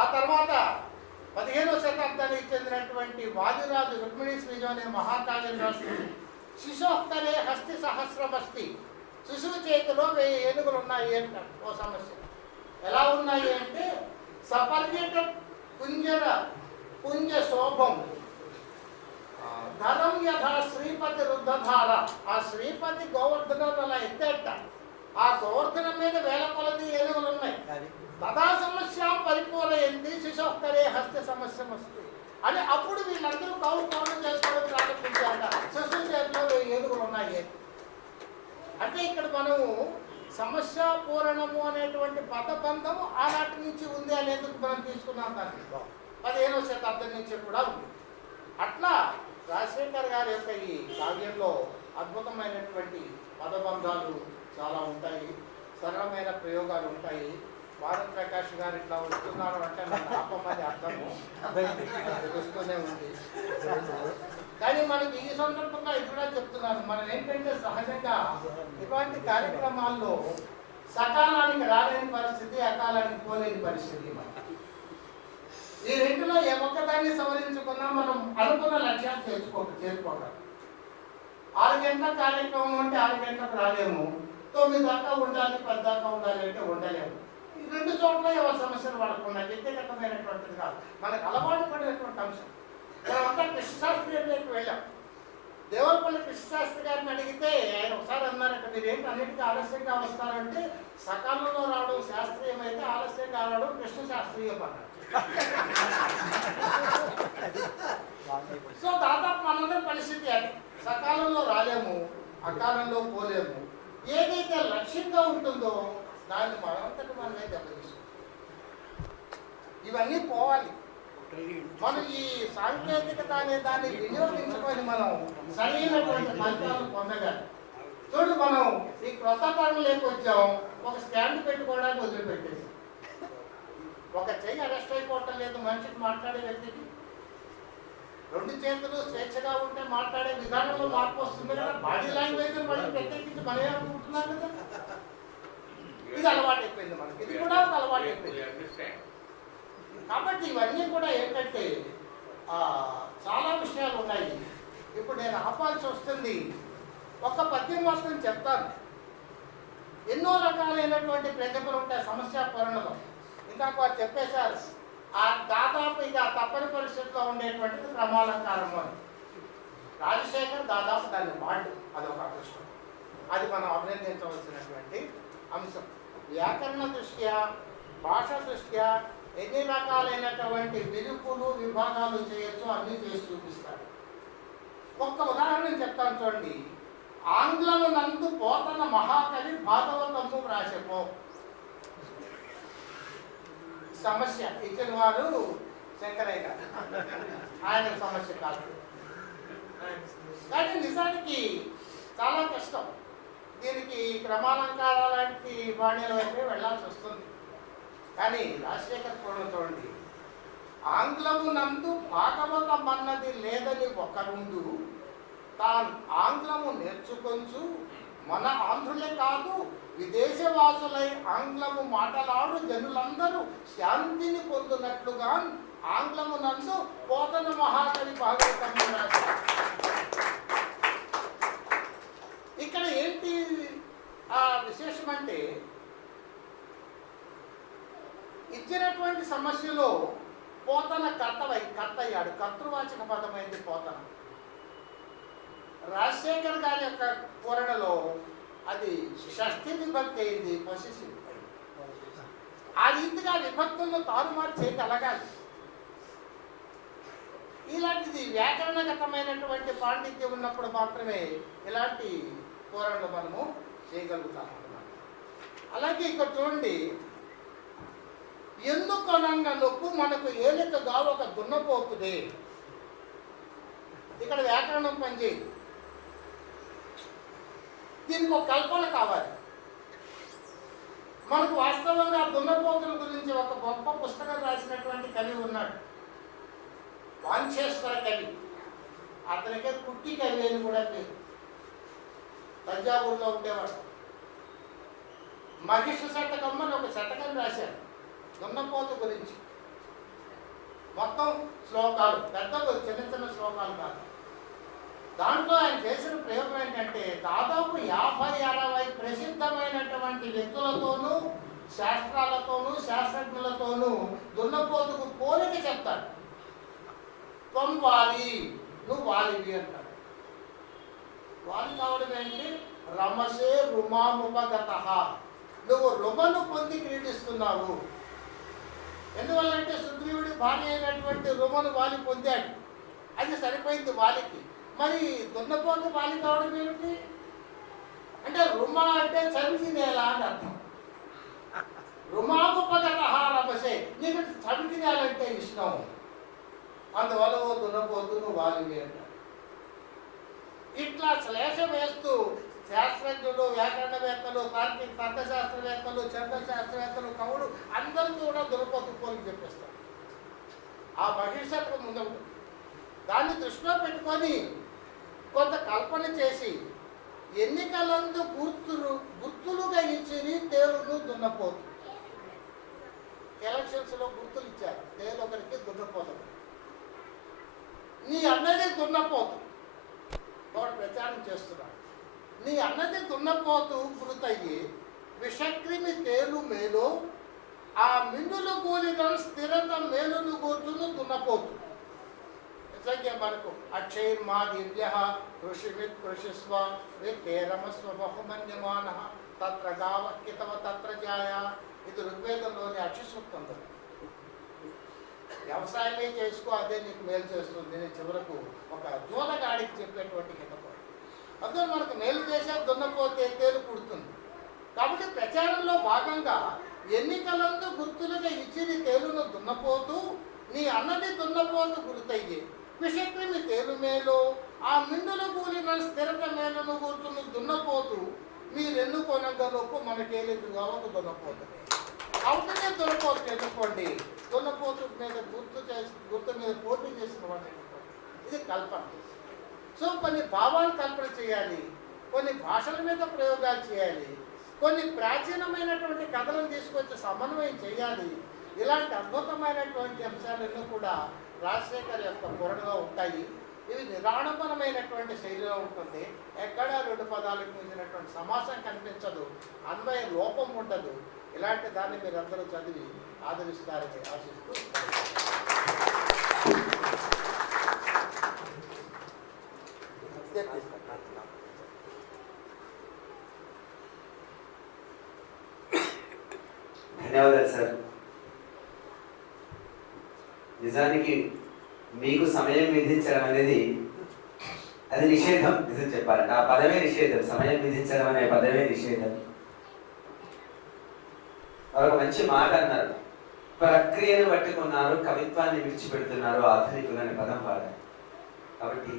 ఆ తర్వాత 15వ శతాబ్దానికి చెందినటువంటి వాదిరాజు రుక్మిణీ శ్రీజు అనే మహాకావ్యం రాస్తుంది. శిశోత్తరే హస్తి సహస్రమస్తి, శిశువు చేతిలో 1000 ఏనుగులు ఉన్నాయి అంటారు. ఓ సమస్య ఎలా ఉన్నాయి అంటే సపర్యట పుంజర పుంజ శోభం ధనం యథా శ్రీపతి రుద్ధధార. ఆ శ్రీపతి గోవర్ధనం అలా ఎత్తేట, ఆ గోవర్ధనం మీద 1000 కొలది ఏనుగులు ఉన్నాయి. తదా సమస్య పరిపూరయంతి శిశోత్తరే హస్త సమస్య వస్తుంది అని అప్పుడు వీళ్ళందరూ కౌలు చేసుకోవడం ప్రారంభించారట. శిశువు చేతిలో 1000 ఏనుగులు ఉన్నాయి. అంటే ఇక్కడ మనము సమస్య పూరణము అనేటువంటి పదబంధము ఆనాటి నుంచి ఉంది అనేందుకు మనం తీసుకున్నాం. దాన్ని 15వ శతాబ్దం నుంచి కూడా ఉంది. అట్లా రాజశేఖర్ గారి యొక్క ఈ కావ్యంలో అద్భుతమైనటువంటి పదబంధాలు చాలా ఉంటాయి, సరళమైన ప్రయోగాలు ఉంటాయి. భారత్ ప్రకాష్ గారు ఇట్లా వస్తున్నారు అంటే మన ఆపమని అర్థము తెలుస్తూనే ఉంది. కానీ మనకి ఈ సందర్భంగా ఇక్కడ చెప్తున్నాను, మనం ఏంటంటే సహజంగా ఇటువంటి కార్యక్రమాల్లో సకాలానికి రాలేని పరిస్థితి, అకాలానికి పోలేని పరిస్థితి. ఈ రెండులో ఏ ఒక్కదాన్ని సవరించుకున్నా మనం అనుకున్న లక్ష్యాన్ని చేరుకోగలం. 6 గంటల కార్యక్రమం అంటే 6 గంటలకు రాలేము, 9 దాకా ఉండాలి, 10 దాకా ఉండాలి అంటే ఉండలేము. ఈ 2 చోట్ల ఎవరి సమస్యలు పడకుండా వ్యక్తిగతమైనటువంటిది కాదు, మనకు అలవాటు పడినటువంటి అంశం. మనమంతా కృష్ణశాస్త్రీయంలోకి వెళ్ళాం. దేవరపల్లి కృష్ణశాస్త్రి గారిని అడిగితే ఆయన ఒకసారి అన్నారంటే, మీరు ఏంటి అన్నిటికీ ఆలస్యంగా వస్తారంటే, సకాలంలో రావడం శాస్త్రీయం అయితే ఆలస్యంగా రావడం కృష్ణశాస్త్రీయం అన్నారు. సో దాదాపు మనందరి పరిస్థితి అది. సకాలంలో రాలేము, అకాలంలో పోలేము. ఏదైతే లక్ష్యంగా ఉంటుందో దాన్ని మనంతటి మనమే దెబ్బతీస్తాం. ఇవన్నీ పోవాలి. మనం ఈ సాంకేతికత అనే దాన్ని వినియోగించుకొని మనం సరైనటువంటి ఫలితాలను పొందగలం. చూడు, మనం ఈ క్రొత్త తరంలోకి వచ్చాం, ఒక స్టాండ్ పెట్టుకోవడానికి వదిలిపెట్టేసి, ఒక చెయ్యి అరెస్ట్ అయిపోవటం లేదు మనిషికి, మాట్లాడే వ్యక్తికి 2 చేతులు స్వేచ్ఛగా ఉంటే మాట్లాడే విధానంలో మార్పు వస్తుంది కదా. బాడీ లాంగ్వేజ్ మళ్ళీ ప్రత్యేకించి మనమే అనుకుంటున్నాం కదా. ఇది అలవాటు అయిపోయింది మనకి, ఇది కూడా ఒక అలవాటు అయిపోయింది. కాబట్టి ఇవన్నీ కూడా ఏంటంటే చాలా విషయాలు ఉన్నాయి. ఇప్పుడు నేను ఆపాల్సి వస్తుంది. ఒక పద్యం మొత్తం చెప్తాను. ఎన్నో రకాలైనటువంటి ప్రతిభలు ఉంటాయి సమస్య పూరణలో. ఇందాక వారు చెప్పేశారు ఆ దాదాపు ఇక తప్పని పరిస్థితిలో ఉండేటువంటిది క్రమాలంకారము అని. రాజశేఖర్ దాదాపు దాన్ని వాడు, అదొక అదృష్టం. అది మనం అభినందించవలసినటువంటి అంశం. వ్యాకరణ దృష్ట్యా, భాష దృష్ట్యా ఎన్ని రకాలైనటువంటి విలుపులు విభాగాలు చేయొచ్చు అన్నీ చేసి చూపిస్తాడు. ఒక్క ఉదాహరణ చెప్తాను చూడండి. ఆంగ్లము నందు పోతన మహాకవి భాగవతము వ్రాసెపో. సమస్య ఇచ్చిన వారు శంకరయ్య గారు, ఆయన సమస్య కాదు. కానీ నిజానికి చాలా కష్టం. దీనికి క్రమాలంకారాల లాంటి బాణ్యాల వైపు వెళ్ళాల్సి వస్తుంది. కానీ రాజశేఖర్ పూర్వం చూడండి. ఆంగ్లము నందు భాగవతం అన్నది లేదని ఒకరుండు, తాను ఆంగ్లము నేర్చుకొంచు మన ఆంధ్రులే కాదు విదేశవాసులై ఆంగ్లము మాటలాడు జనులందరూ శాంతిని పొందునట్లుగా ఆంగ్లము నందు పోతన మహాకవి భాగవతము రాశారు. ఇక్కడ ఏంటి విశేషం అంటే, ఇచ్చినటువంటి సమస్యలో పోతన కర్తయ్యాడు. కర్తృవాచక పదమైంది పోతన. రాజశేఖర్ గారి యొక్క పూరణలో అది షష్ఠి విభక్తి అయింది, పొసెసివ్. ఆ రీతిగా విభక్తులను తారుమారు చేయగలగాలి. ఇలాంటిది వ్యాకరణగతమైనటువంటి పాండిత్యం ఉన్నప్పుడు మాత్రమే ఇలాంటి పూరణలు మనము చేయగలుగుతాం అన్నమాట. అలాగే ఇక్కడ చూడండి. ఎందుకనంగా నొప్పు మనకు ఏలికగా ఒక దున్నపోతుడే. ఇక్కడ వ్యాకరణం పనిచేయదు. దీనికి ఒక కల్పన కావాలి. మనకు వాస్తవంగా దున్నపోతుల గురించి ఒక గొప్ప పుస్తకం రాసినటువంటి కవి ఉన్నాడు, వాంఛేశ్వర కవి. అతనికే కుట్టి కవి అని కూడా పేరు. తంజావూరులో ఉండేవాడు. మహిష శతకం అని ఒక శతకం రాశాడు దున్నపోతు గురించి. మొత్తం శ్లోకాలు, పెద్ద చిన్న చిన్న శ్లోకాలు కాదు. దాంట్లో ఆయన చేసిన ప్రయోగం ఏంటంటే, దాదాపు 50-60 ప్రసిద్ధమైనటువంటి వ్యక్తులతోనూ శాస్త్రాలతోనూ శాస్త్రజ్ఞులతోనూ దున్నపోతుకు పోలిక చెప్తాడు. త్వం వాలి, నువ్వు వాలివి అంటాడు. వాలి కావడం ఏంటి? రమసే రుమాముపగత, నువ్వు రుమను పొంది క్రీడిస్తున్నావు. ఎందువల్లంటే సుగ్రీవుడి భార్య అయినటువంటి రుమను వాలి పొందాడు, అది సరిపోయింది వాలికి. మరి దున్నపోతు వాలి కావడం ఏమిటి అంటే, రుమ అంటే చవిటి నేల అని అర్థం. రుమాముపగత రమసే, నీకు చవిటి నేల అంటే ఇష్టం, అందువల్ల ఓ దున్నపోతును వాలివి అంటారు. ఇట్లా శ్లేష వేస్తూ శాస్త్రజ్ఞులు, వ్యాకరణవేత్తలు, తార్కిక తర్కశాస్త్రవేత్తలు, చంద్రశాస్త్రవేత్తలు, కవులు అందరూ కూడా దున్నపోతు పోలికి చెప్పేస్తారు. ఆ భవిష్యత్తు ముందు ఉంటుంది. దాన్ని దృష్టిలో పెట్టుకొని కొంత కల్పన చేసి ఎన్నికలందు గుర్తులుగా ఇచ్చి తేలును దున్నపోతు. ఎలక్షన్స్లో గుర్తులు ఇచ్చారు, తేలు ఒకరికి దున్నపోతు. నీ అన్నది దున్నపోతు, వాడు ప్రచారం చేస్తున్నాడు. నీ అన్నది దున్నపోతు గుర్తయ్యి విషక్రిమి తేలు మేలు, ఆ మిన్నులు కూలిన స్థిరత మేలును కూర్చును దున్నపోతు. నిజంగా మనకు అక్షైర్మా దివ్య కృషిమిత్ కృషిస్వ విరమస్వ బహుమన్యమాన తత్ర గావకితవ తత్ర జాయ. ఇది ఋగ్వేదంలోని అక్షసూక్తం. వ్యవసాయమే చేసుకో, అదే నీకు మేలు చేస్తుంది. చివరకు ఒక జూదగాడికి చెప్పేటువంటి హితపోయి. అందులో మనకు మేలు చేసే దున్నపోతే తేలు పుడుతుంది. కాబట్టి ప్రచారంలో భాగంగా ఎన్నికలందు గుర్తులుగా ఇచ్చిని తేలును దున్నపోతూ, నీ అన్నది దున్నపోతు గుర్తయ్యి విషక్రిమి తేలు మేలు, ఆ మిన్నుల కూలిన స్థిరత మేలును కూర్చుని దున్నపోతూ, మీరెన్నుకొనగా నొప్పు మనకేలిగా ఒక దున్నపోతుంది. అవుతనే దున్నపోతు ఎన్నుకోండి. దున్నపోతు మీద గుర్తు మీద పోటీ చేసిన వాడు ఎన్నుకోండి. ఇది కల్పన. సో కొన్ని భావాలు కల్పన చేయాలి, కొన్ని భాషల మీద ప్రయోగాలు చేయాలి, కొన్ని ప్రాచీనమైనటువంటి కథలను తీసుకొచ్చి సమన్వయం చేయాలి. ఇలాంటి అద్భుతమైనటువంటి అంశాలన్నీ కూడా రాజశేఖర్ యొక్క పూరణగా ఉంటాయి. ఇవి నిరాడంబరమైనటువంటి శైలిలో ఉంటుంది. ఎక్కడా రెండు పదాలకు మించినటువంటి సమాసం కనిపించదు, అన్వయ లోపం ఉండదు. ఇలాంటి దాన్ని మీరందరూ చదివి ఆదరిస్తారని ఆశిస్తూ ధన్యవాదాలు సార్. నిజానికి మీకు సమయం విధించడం అనేది అది నిషేధం. నిజం చెప్పాలంటే ఆ పదమే నిషేధం. సమయం విధించడం అనే పదమే నిషేధం. ఒక మంచి మాట అన్నారు, ప్రక్రియను పట్టుకున్నారు, కవిత్వాన్ని విడిచిపెడుతున్నారు ఆధునికులు అనే పదం వాడారు. కాబట్టి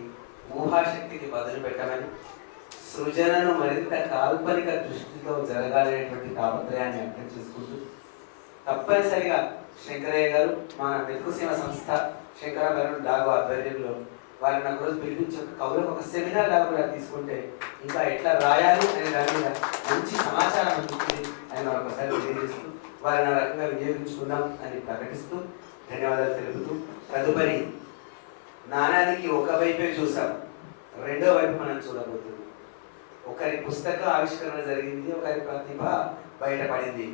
ఊహాశక్తికి బదులు పెట్టమని, సృజనను మరింత కాల్పనిక దృష్టితో జరగాలనేటువంటి తాపత్రయాన్ని అర్థం చేసుకుంటూ తప్పనిసరిగా శంకరయ్య గారు మన మెక్కుసీమ సంస్థ శంకరాభరణం డాగు ఆధ్వర్యంలో వారిని నాకు రోజు పిలిపించి కవులకు ఒక సెమినార్ లాగా కూడా తీసుకుంటే ఇంకా ఎట్లా రాయాలి అనే దాని మీద మంచి సమాచారం అందుతుంది అని ఒకసారి తెలియజేస్తూ వారిని ఆ రకంగా వినియోగించుకుందాం అని ప్రకటిస్తూ ధన్యవాదాలు తెలుపుతూ, తదుపరి నాణానికి ఒకవైపే చూసాం, రెండో వైపు మనం చూడబోతున్నాం. ఒకరి పుస్తక ఆవిష్కరణ జరిగింది, ఒకరి ప్రతిభ బయటపడింది,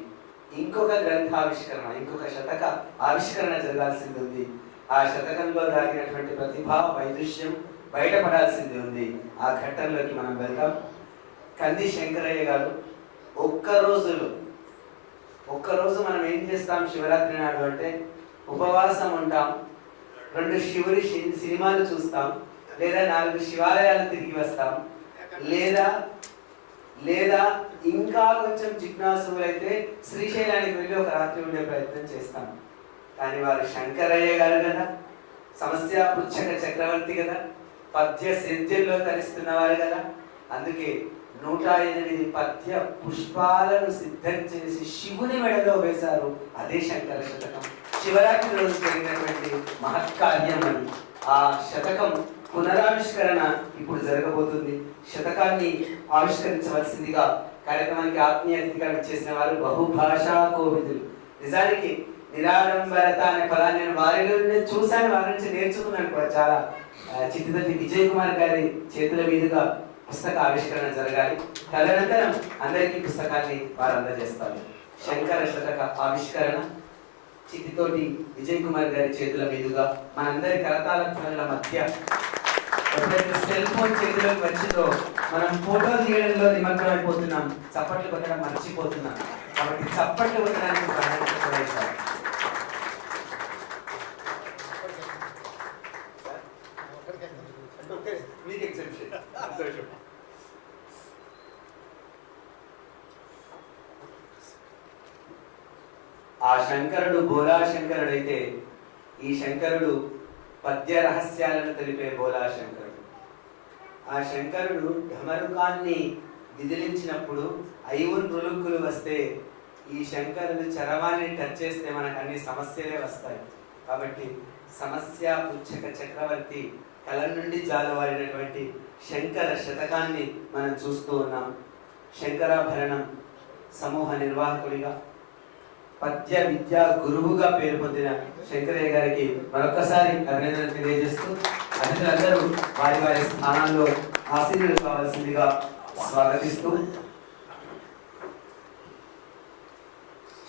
ఇంకొక గ్రంథావిష్కరణ, ఇంకొక శతక ఆవిష్కరణ జరగాల్సింది ఉంది. ఆ శతకంలో దాగినటువంటి ప్రతిభ వైదుష్యం బయటపడాల్సింది ఉంది. ఆ ఘట్టంలోకి మనం వెళ్తాం. కంది శంకరయ్య గారు ఒక్కరోజు మనం ఏం చేస్తాం శివరాత్రి నాడు అంటే ఉపవాసం ఉంటాం, 2 శివుడి సినిమాలు చూస్తాం, లేదా 4 శివాలయాలు తిరిగి వస్తాం, లేదా ఇంకా కొంచెం జిజ్ఞాసులైతే శ్రీశైలానికి వెళ్ళి ఒక రాత్రి ఉండే ప్రయత్నం చేస్తాం. కానీ వారు శంకరయ్య గారు కదా, సమస్య పుచ్చక చక్రవర్తి కదా, పద్య సేద్యంలో తరిస్తున్నవారు కదా. అందుకే 108 పద్య పుష్పాలను సిద్ధం చేసి శివుని మెడలో వేశారు. అదే శంకర శతకం. శివరాత్రి రోజు జరిగినటువంటి మహత్కార్యం అని. ఆ శతకం పునరావిష్కరణ ఇప్పుడు జరగబోతుంది. శతకాన్ని ఆవిష్కరించవలసిందిగా కార్యక్రమానికి ఆత్మీయ అతిథిగా చేసిన వారు బహుభాషా కోవిదులు. నిజానికి నిరాడంబరత అనే పదాన్ని నేను వారిలో చూశాను, వారి నుంచి నేర్చుకున్నాను కూడా. చాలా చిత్తితల్లి విజయ్ కుమార్ గారి చేతుల మీదుగా పుస్తక ఆవిష్కరణ జరగాలి. తదనంతరం అందరికీ పుస్తకాన్ని వారు అందజేస్తారు. శంకర శతక ఆవిష్కరణ చిత్తితోటి విజయ్ కుమార్ గారి చేతుల మీదుగా మనందరి కరతాళ ధ్వనుల మధ్య ఎప్పుడైతే సెల్ ఫోన్ చేతిలోకి వచ్చిందో మనం ఫోటోలు తీయడంలో నిమగ్నమైపోతున్నాం, చప్పట్లు కొట్టడం మర్చిపోతున్నాం. కాబట్టి చప్పట్లు కొట్టడానికి ప్రారంభించారు. ఆ శంకరుడు బోలా శంకరుడైతే ఈ శంకరుడు పద్య రహస్యాలను తెలిపే బోలా శంకరుడు. ఆ శంకరుడు ఢమరుకాన్ని విదిలించినప్పుడు 5 రులుక్కులు వస్తే ఈ శంకరుడు చరవాన్ని టచ్ చేస్తే మనకు అన్ని సమస్యలే వస్తాయి. కాబట్టి సమస్య పుచ్చక చక్రవర్తి కళ నుండి జాలువారినటువంటి శంకర శతకాన్ని మనం చూస్తూ ఉన్నాం. శంకరాభరణం సమూహ నిర్వాహకుడిగా, పద్య విద్యా గురువుగా పేరు పొందిన శంకరయ్య గారికి మరొకసారి అభినందనలు తెలియజేస్తూ అతిథులందరూ వారి వారి స్థానాల్లో ఆశీర్వాదాలు కావాల్సిందిగా స్వాగతిస్తూ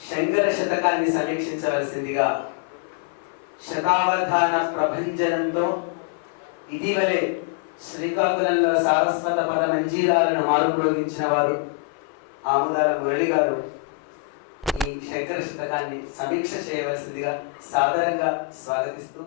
శంకర శతకాన్ని సమీక్షించవలసిందిగా శతావధాన ప్రభంజనంతో ఇటీవలే శ్రీకాకుళంలో సారస్వత పద మంజీరాలను మారుమ్రోగించిన వారు ఆముదాల మురళి గారు ఈ శంకర శతకాన్ని సమీక్ష చేయవలసిందిగా సాదరంగా స్వాగతిస్తూ